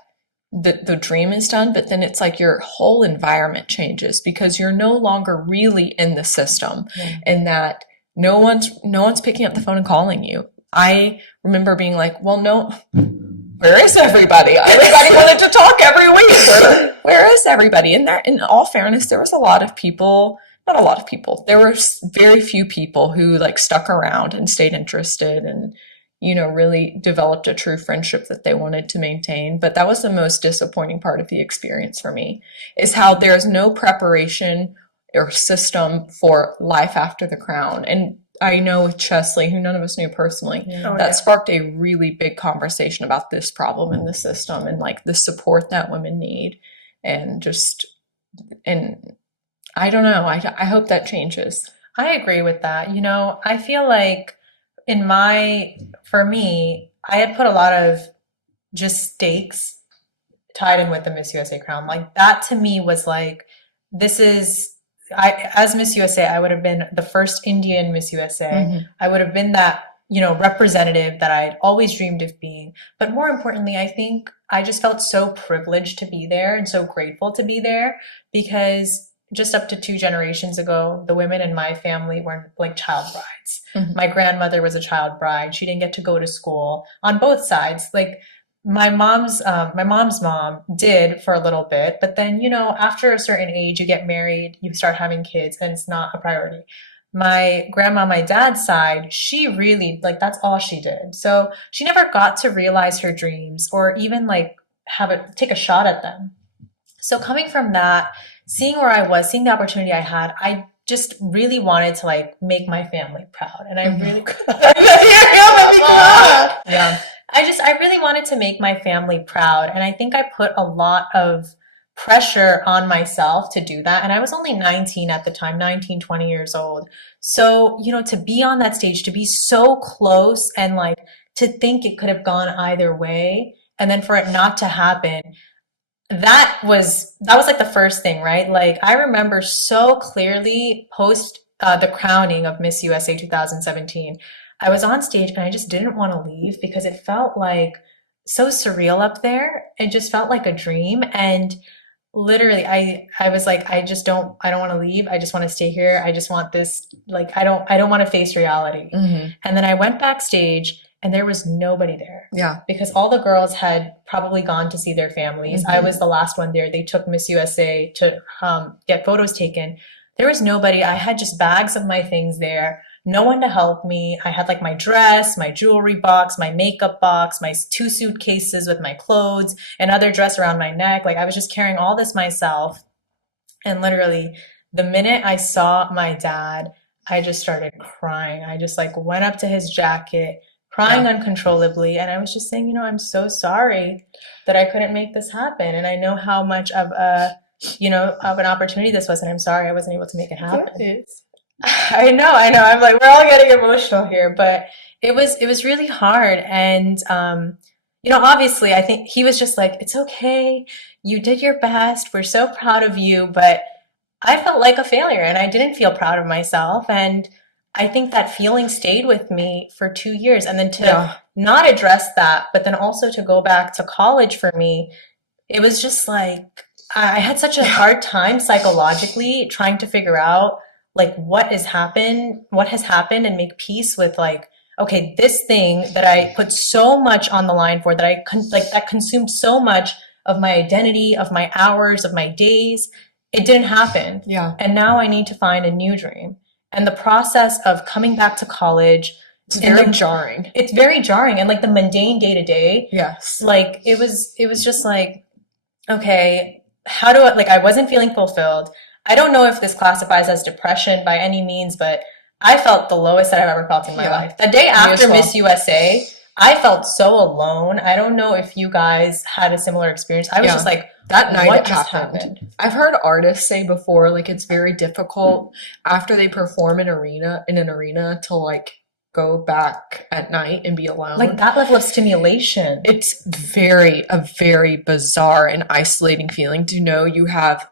the dream is done, but then it's like your whole environment changes because you're no longer really in the system, and that no one's picking up the phone and calling you. I remember being like, well, no, where is everybody? Everybody wanted to talk every week. Where is everybody? And there, in all fairness, there was a lot of people, not a lot of people. There were very few people who like stuck around and stayed interested and, really developed a true friendship that they wanted to maintain. But that was the most disappointing part of the experience for me, is how there's no preparation or system for life after the crown. And I know with Chesley, who none of us knew personally, that sparked a really big conversation about this problem in the system and like the support that women need. And I don't know, I hope that changes. I agree with that. I feel like for me, I had put a lot of just stakes tied in with the Miss USA crown. Like that to me was like, as Miss USA, I would have been the first Indian Miss USA. Mm-hmm. I would have been that, representative that I'd always dreamed of being. But more importantly, I think I just felt so privileged to be there and so grateful to be there, because just up to 2 generations ago, the women in my family were like child brides. Mm-hmm. My grandmother was a child bride. She didn't get to go to school on both sides. Like my mom's mom did for a little bit, but then, after a certain age, you get married, you start having kids, and it's not a priority. My grandma, my dad's side, she really, like, that's all she did. So she never got to realize her dreams or even like take a shot at them. So coming from that, seeing where I was, seeing the opportunity I had, I just really wanted to like make my family proud. And I really, Yeah. I really wanted to make my family proud. And I think I put a lot of pressure on myself to do that. And I was only 19 at the time, 19, 20 years old. So, to be on that stage, to be so close and like to think it could have gone either way, and then for it not to happen, that was like the first thing, right? Like I remember so clearly post the crowning of Miss USA 2017, I was on stage and I just didn't want to leave because it felt like so surreal up there. It just felt like a dream. And literally I was like, I don't want to leave. I just want to stay here. I just want this, like, I don't want to face reality. Mm-hmm. And then I went backstage and there was nobody there. Yeah. Because all the girls had probably gone to see their families. Mm-hmm. I was the last one there. They took Miss USA to get photos taken. There was nobody. I had just bags of my things there. No one to help me. I had like my dress, my jewelry box, my makeup box, my 2 suitcases with my clothes, another dress around my neck. Like I was just carrying all this myself. And literally the minute I saw my dad, I just started crying. I just like went up to his jacket, crying uncontrollably. And I was just saying, I'm so sorry that I couldn't make this happen. And I know how much of of an opportunity this was. And I'm sorry I wasn't able to make it happen. I know. I'm like, we're all getting emotional here, but it was really hard. And, obviously I think he was just like, it's okay. You did your best. We're so proud of you. But I felt like a failure and I didn't feel proud of myself. And I think that feeling stayed with me for 2 years. And then to not address that, but then also to go back to college for me, it was just like, I had such a hard time psychologically trying to figure out like what has happened and make peace with like, okay, this thing that I put so much on the line for, that that consumed so much of my identity, of my hours, of my days, it didn't happen. Yeah. And now I need to find a new dream. And the process of coming back to college, it's very jarring. It's very jarring. And like the mundane day to day. Yes. Like it was just like, okay, I wasn't feeling fulfilled. I don't know if this classifies as depression by any means, but I felt the lowest that I've ever felt in my life. The day after Miss USA, I felt so alone. I don't know if you guys had a similar experience. I was just Yeah. like, That night what it just happened. happened? I've heard artists say before, like it's very difficult after they perform in an arena to like go back at night and be alone. Like that level of stimulation. It's a very bizarre and isolating feeling to know you have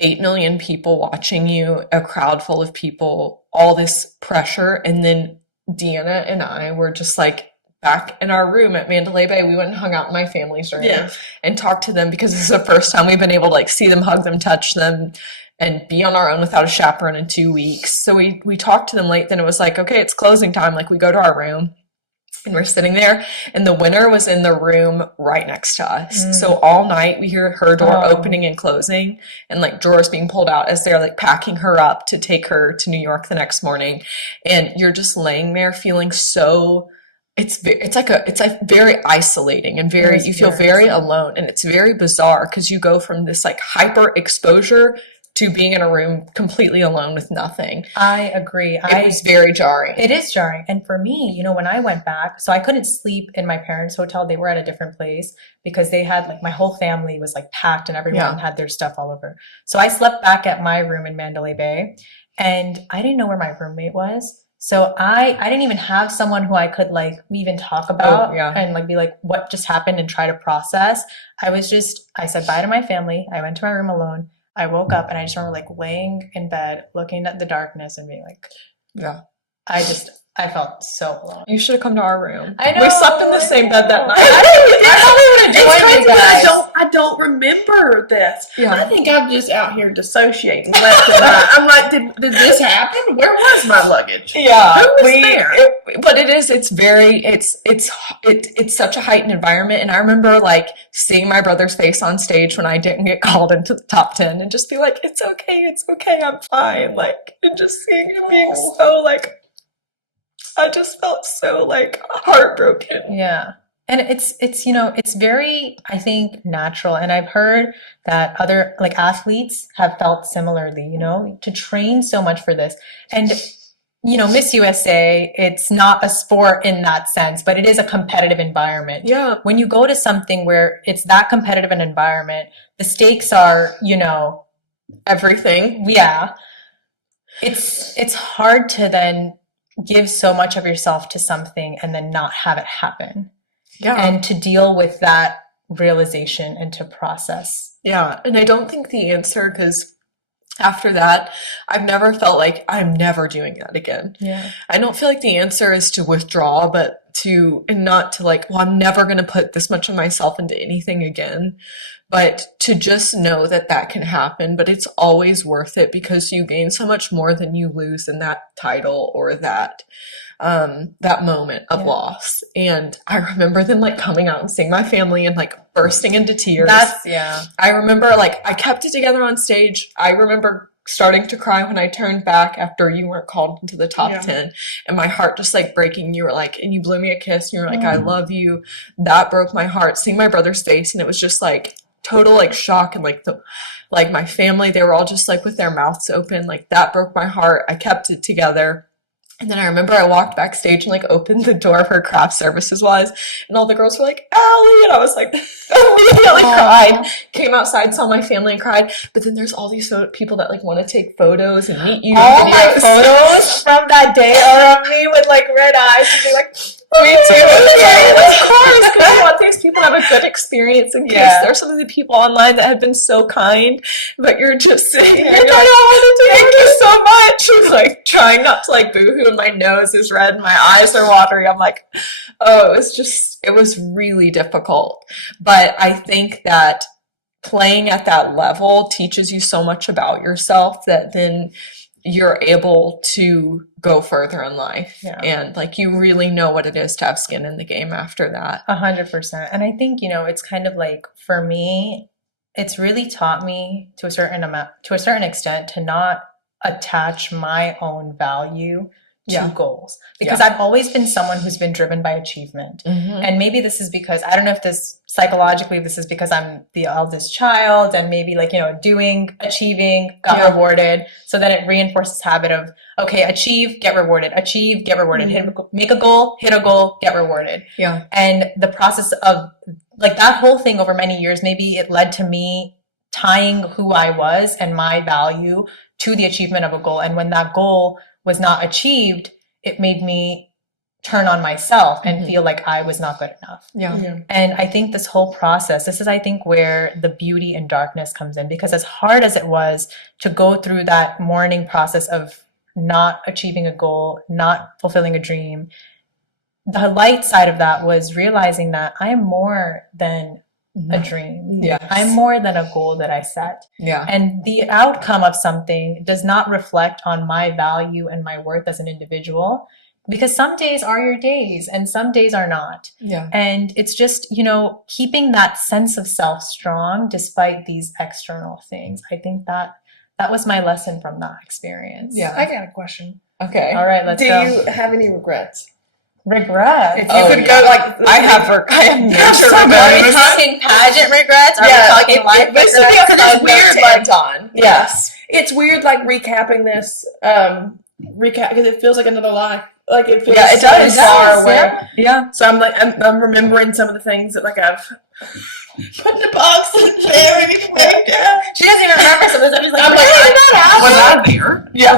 8 million people watching you, a crowd full of people, all this pressure. And then DeAnna and I were just like back in our room at Mandalay Bay. We went and hung out in my family's room Yeah. and talked to them because this is the first time we've been able to like see them, hug them, touch them, and be on our own without a chaperone in 2 weeks. So we talked to them late. Then it was like, okay, it's closing time. Like we go to our room. And we're sitting there, and the winner was in the room right next to us. So all night we hear her door opening and closing, and like drawers being pulled out as they're like packing her up to take her to New York the next morning. And you're just laying there feeling so. It's like very isolating and very you feel very alone, and it's very bizarre because you go from this like hyper exposure to being in a room completely alone with nothing. I agree. It was very jarring. It is jarring. And for me, you know, when I went back, so I couldn't sleep in my parents' hotel. They were at a different place because they had like my whole family was like packed and everyone had their stuff all over. So I slept back at my room in Mandalay Bay, and I didn't know where my roommate was. So I didn't even have someone who I could like even talk about and like be like, what just happened and try to process. I said bye to my family. I went to my room alone. I woke up and I just remember like laying in bed, looking at the darkness and being like, Yeah. I felt so alone. You should have come to our room. I know. We slept in the same bed that night. I thought we would have It's joined crazy you that guys. I don't remember this. Yeah. I think I'm just out here dissociating left and right. I'm like, did this happen? Where was my luggage? Yeah, Who was there? But it's such a heightened environment, and I remember like seeing my brother's face on stage when I didn't get called into the top 10, and just be like, it's okay, I'm fine, like, and just seeing him being so like, I just felt so like heartbroken. Yeah. And it's you know, it's very, I think, natural. And I've heard that other like athletes have felt similarly, you know, to train so much for this. And you know, Miss USA, it's not a sport in that sense, but it is a competitive environment. Yeah. When you go to something where it's that competitive an environment, the stakes are, you know, Everything. yeah. It's hard to then give so much of yourself to something and then not have it happen. Yeah. And to deal with that realization and to process. Yeah, and I don't think the answer, because after that, I've never felt like I'm never doing that again. Yeah. I don't feel like the answer is to withdraw, and not to like, well, I'm never going to put this much of myself into anything again, but to just know that that can happen. But it's always worth it because you gain so much more than you lose in that title or that moment of loss. And I remember them like coming out and seeing my family and like bursting into tears. I remember like I kept it together on stage. I remember starting to cry when I turned back after you weren't called into the top 10, and my heart just like breaking. You were like, and you blew me a kiss. And you were like, I love you. That broke my heart. Seeing my brother's face, and it was just like total like shock, and like my family, they were all just like with their mouths open. Like that broke my heart. I kept it together. And then I remember I walked backstage and like opened the door for craft services wise, and all the girls were like, Allie, and I was like, immediately cried, came outside, saw my family and cried. But then there's all these people that like want to take photos and meet you. All and my videos. photos from that day are of me with like red eyes and be like, Me too. Yeah, of course, because you want these people to have a good experience in case there's some of the people online that have been so kind, but you're just sitting there. You're like, thank you so much. I'm like trying not to like boohoo, and my nose is red and my eyes are watery. I'm like, oh, it was really difficult. But I think that playing at that level teaches you so much about yourself that then you're able to go further in life. And like you really know what it is to have skin in the game after that. 100%. And I think, you know, it's kind of like for me, it's really taught me to a certain extent to not attach my own value, to goals, because Yeah. I've always been someone who's been driven by achievement. Mhm. And maybe this is because, I don't know if this psychologically, this is because I'm the eldest child and maybe like, achieving, got Yeah. rewarded. So then it reinforces habit of, okay, achieve, get rewarded, achieve, get rewarded, make a goal, hit a goal, get rewarded. Yeah. And the process of like that whole thing over many years, maybe it led to me tying who I was and my value to the achievement of a goal. And when that goal was not achieved, it made me turn on myself and feel like I was not good enough. Yeah. And I think this whole process, this is, I think, where the beauty in darkness comes in, because as hard as it was to go through that mourning process of not achieving a goal, not fulfilling a dream, the light side of that was realizing that I am more than a dream. Yes. I'm more than a goal that I set. Yeah. And the outcome of something does not reflect on my value and my worth as an individual, because some days are your days and some days are not. Yeah. And it's just, keeping that sense of self strong despite these external things. I think that was my lesson from that experience. Yeah. I got a question. Okay. All right, let's Do go. you have any regrets? Regrets. If you could go I have major So are we regrets. talking pageant regrets? Are we talking life this regrets? is because it's weird. Like, on. yes, it's weird. Like recapping this, because it feels like another life. Like it feels it so does. far away. Yeah. So I'm like, I'm remembering some of the things that like I've put in a box in the chair and it's way down. She doesn't even remember some of this. I'm just like, I'm like, "Really? Did that happen?" Was I there? Yeah.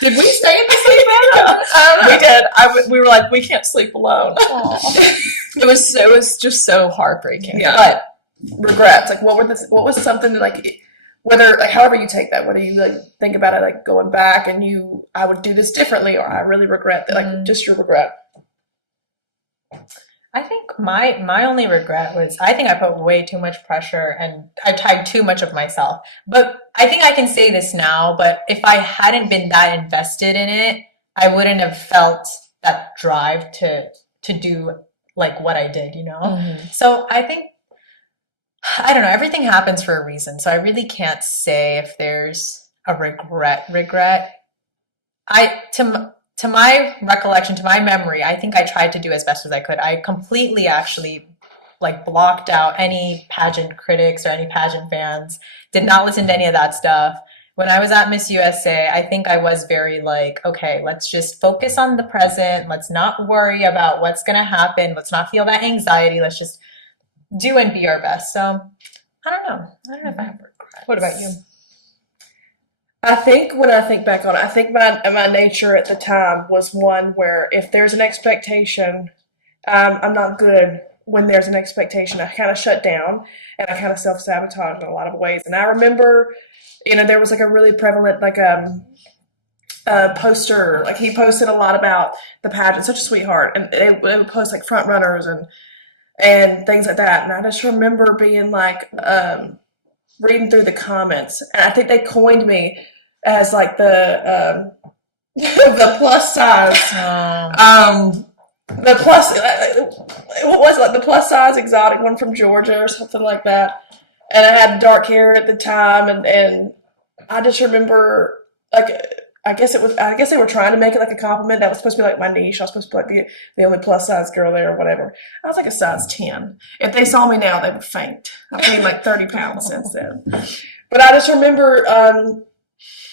Did we stay in the same bed? We did. We were like, we can't sleep alone. It was just so heartbreaking. Yeah. But Regrets. Like what was something that like, whether like however you take that, whether you like think about it like going back and I would do this differently, or I really regret that, like just your regret. I think my only regret was, I think I put way too much pressure and I tied too much of myself. But I think I can say this now, but if I hadn't been that invested in it, I wouldn't have felt that drive to do like what I did, So I think, I don't know, everything happens for a reason. So I really can't say if there's a regret. To my recollection, to my memory, I think I tried to do as best as I could. I completely actually like blocked out any pageant critics or any pageant fans, did not listen to any of that stuff. When I was at Miss USA, I think I was very like, okay, let's just focus on the present. Let's not worry about what's going to happen. Let's not feel that anxiety. Let's just do and be our best. So I don't know. I don't know if I have regrets. what about you? I think when I think back on it, I think my nature at the time was one where if there's an expectation, I'm not good when there's an expectation. I kind of shut down and I kind of self-sabotage in a lot of ways. And I remember, there was like a really prevalent like poster, like he posted a lot about the pageant, such a sweetheart, and they would post like front runners and things like that. And I just remember being like reading through the comments, and I think they coined me as like the the plus size, the plus, what was it, like the plus size exotic one from Georgia or something like that. And I had dark hair at the time, and I just remember like I guess they were trying to make it like a compliment. That was supposed to be like my niche. I was supposed to be like the only plus size girl there or whatever. I was like a size 10. If they saw me now, they would faint. I've gained like 30 pounds since then. But I just remember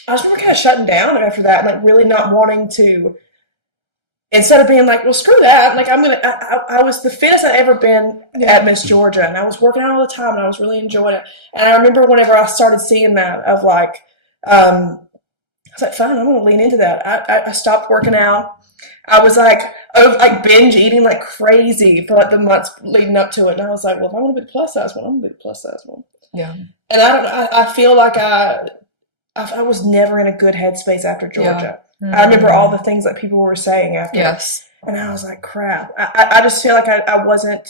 kind of shutting down after that, and like really not wanting to. Instead of being like, well, screw that. Like I was the fittest I'd ever been at Miss Georgia, and I was working out all the time, and I was really enjoying it. And I remember whenever I started seeing that of like, I was like, fine, I'm going to lean into that. I stopped working out. I was like binge eating like crazy for like the months leading up to it. And I was like, well, if I want to be the plus size one, I'm going to be the plus size one. Yeah. And I feel like I was never in a good headspace after Georgia. Yeah. I remember all the things that people were saying after. Yes. And I was like, crap. I just feel like I wasn't,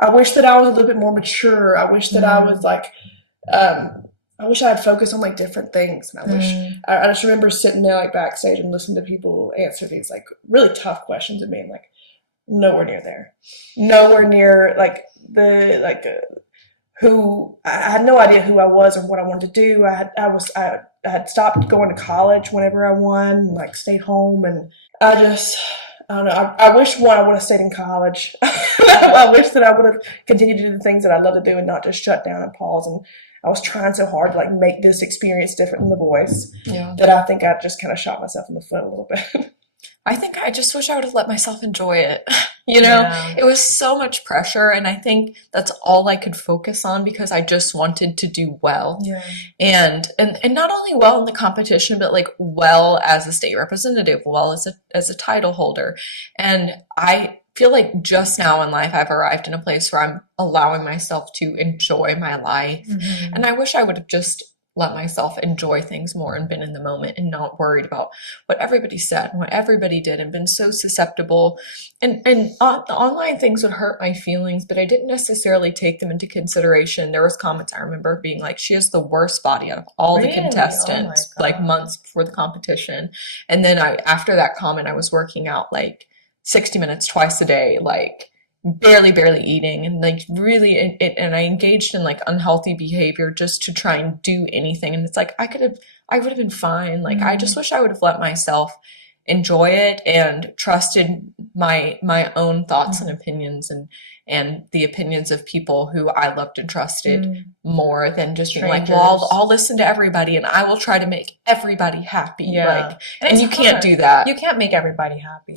I wish that I was a little bit more mature. I wish that I was like, I wish I had focused on like different things. And I just remember sitting there like backstage and listening to people answer these like really tough questions and being like, nowhere near there. Nowhere near like who, I had no idea who I was or what I wanted to do. I had stopped going to college whenever I won, like stayed home, and I don't know. I wish I would have stayed in college. I wish that I would have continued to do the things that I love to do and not just shut down and pause. And I was trying so hard to like make this experience different than The Voice that I think I just kind of shot myself in the foot a little bit. I think I just wish I would have let myself enjoy it. It was so much pressure, and I think that's all I could focus on because I just wanted to do well. And not only well in the competition, but like well as a state representative, well as a title holder. And I feel like just now in life I've arrived in a place where I'm allowing myself to enjoy my life. And I wish I would have just let myself enjoy things more and been in the moment and not worried about what everybody said and what everybody did and been so susceptible. And the online things would hurt my feelings, but I didn't necessarily take them into consideration. There was comments I remember being like, she has the worst body out of all the contestants, like months before the competition. And then after that comment, I was working out like 60 minutes twice a day, like barely eating, and like really and I engaged in like unhealthy behavior just to try and do anything. And it's like I would have been fine. Like I just wish I would have let myself enjoy it and trusted my own thoughts and opinions and the opinions of people who I loved and trusted more than just being like, well, I'll listen to everybody and I will try to make everybody happy. Like, and you can't do that. You can't make everybody happy.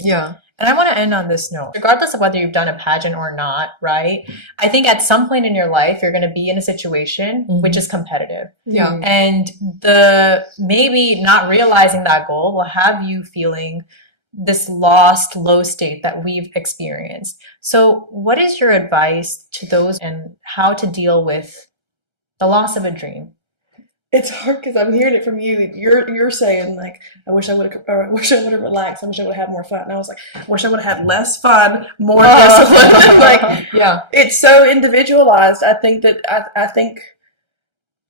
And I want to end on this note. Regardless of whether you've done a pageant or not, right? I think at some point in your life, you're going to be in a situation which is competitive. And the maybe not realizing that goal will have you feeling this lost, low state that we've experienced. So what is your advice to those and how to deal with the loss of a dream? It's hard because I'm hearing it from you. You're saying like, I wish I would have relaxed. I wish I would have had more fun. And I was like, I wish I would have had less fun, more discipline. Like, it's so individualized. I think that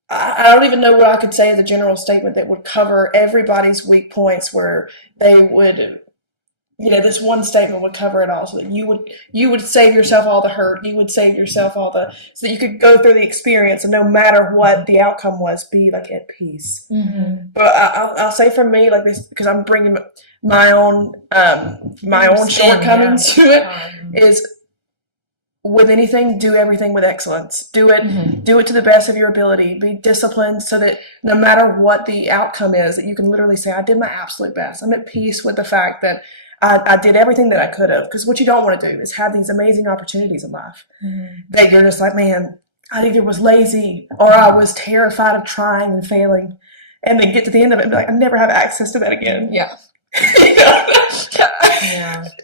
I don't even know what I could say as a general statement that would cover everybody's weak points, where they would, this one statement would cover it all, so that you would save yourself all the hurt. You would save yourself so that you could go through the experience and no matter what the outcome was, be like at peace. But I'll say from me like this, because I'm bringing my own shortcomings to it, is with anything, do everything with excellence. Do it to the best of your ability. Be disciplined so that no matter what the outcome is, that you can literally say, I did my absolute best. I'm at peace with the fact that I did everything that I could have. Because what you don't want to do is have these amazing opportunities in life that you're just like, man, I either was lazy or I was terrified of trying and failing. And then get to the end of it and be like, I never have access to that again.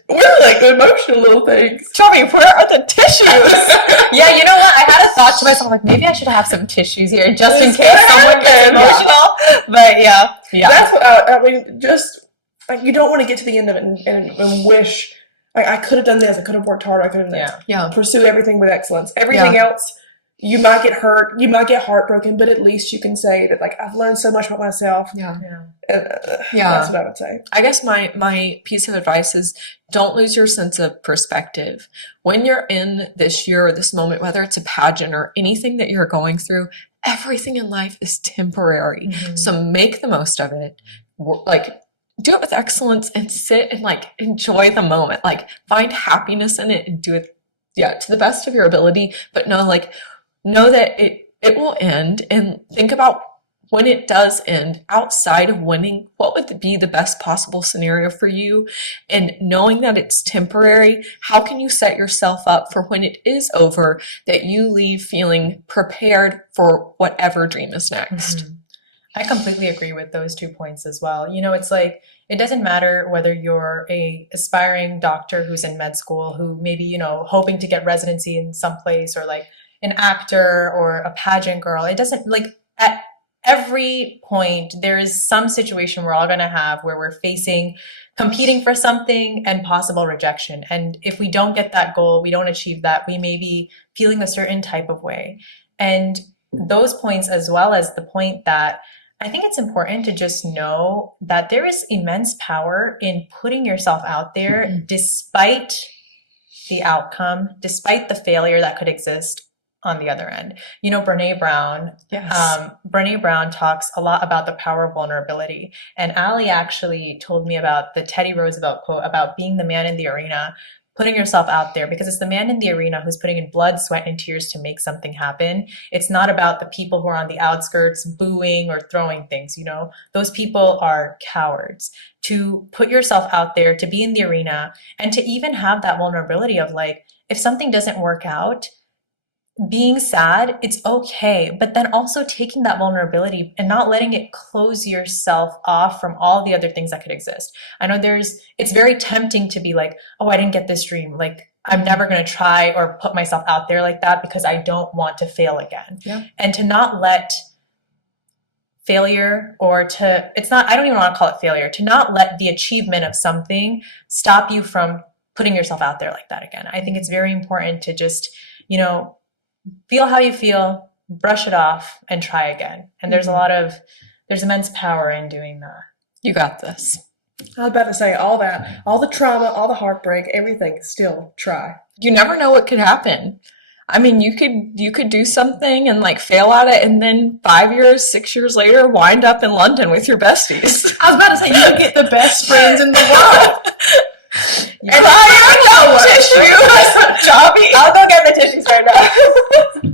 We're like the emotional little things. Chhavi, where are the tissues? You know what? I had a thought to myself, like maybe I should have some tissues here just in case someone gets emotional. But that's what I mean. Just like, you don't want to get to the end of it and wish like I could have done this. I could have worked harder. I could have done this. Pursue everything with excellence. Everything else, you might get hurt. You might get heartbroken, but at least you can say that like I've learned so much about myself. That's what I would say. I guess my piece of advice is don't lose your sense of perspective. When you're in this year or this moment, whether it's a pageant or anything that you're going through, everything in life is temporary. So make the most of it. Like, do it with excellence and sit and like enjoy the moment. Like, find happiness in it and do it, to the best of your ability. But know that it will end, and think about when it does end, outside of winning, what would be the best possible scenario for you? And knowing that it's temporary, how can you set yourself up for when it is over, that you leave feeling prepared for whatever dream is next? I completely agree with those 2 points as well. It's like, it doesn't matter whether you're a aspiring doctor who's in med school, who maybe, hoping to get residency in some place, or like an actor or a pageant girl. It doesn't, like, at every point, there is some situation we're all going to have where we're competing for something and possible rejection. And if we don't get that goal, we don't achieve that, we may be feeling a certain type of way. And those points, as well as the point that I think it's important to just know that there is immense power in putting yourself out there despite the outcome, despite the failure that could exist on the other end. You know, Brene Brown, Yes. Brene Brown talks a lot about the power of vulnerability. And Allie actually told me about the Teddy Roosevelt quote about being the man in the arena, putting yourself out there, because it's the man in the arena who's putting in blood, sweat, and tears to make something happen. It's not about the people who are on the outskirts booing or throwing things, you know? Those people are cowards. To put yourself out there, to be in the arena, and to even have that vulnerability of like, if something doesn't work out, being sad, it's okay, but then also taking that vulnerability and not letting it close yourself off from all the other things that could exist. I know it's very tempting to be like, oh, I didn't get this dream. Like, I'm never going to try or put myself out there like that because I don't want to fail again. Yeah. And to not let failure I don't even want to call it failure, to not let the achievement of something stop you from putting yourself out there like that again. I think it's very important to just, you know, feel how you feel, brush it off, and try again. And there's immense power in doing that. You got this. I was about to say all the trauma, all the heartbreak, everything, still try. You never know what could happen. I mean, you could do something and like fail at it, and then 5 years, 6 years later, wind up in London with your besties. I was about to say, you could get the best friends in the world. And tissues, Chhavi. I'll go get the tissues right now.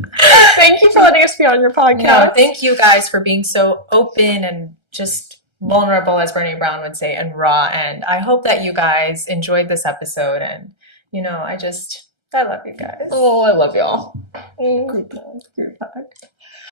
Thank you for letting us be on your podcast. No, thank you guys for being so open and just vulnerable, as Brene Brown would say, and raw. And I hope that you guys enjoyed this episode. And, you know, I love you guys. Oh, I love y'all. Group hug.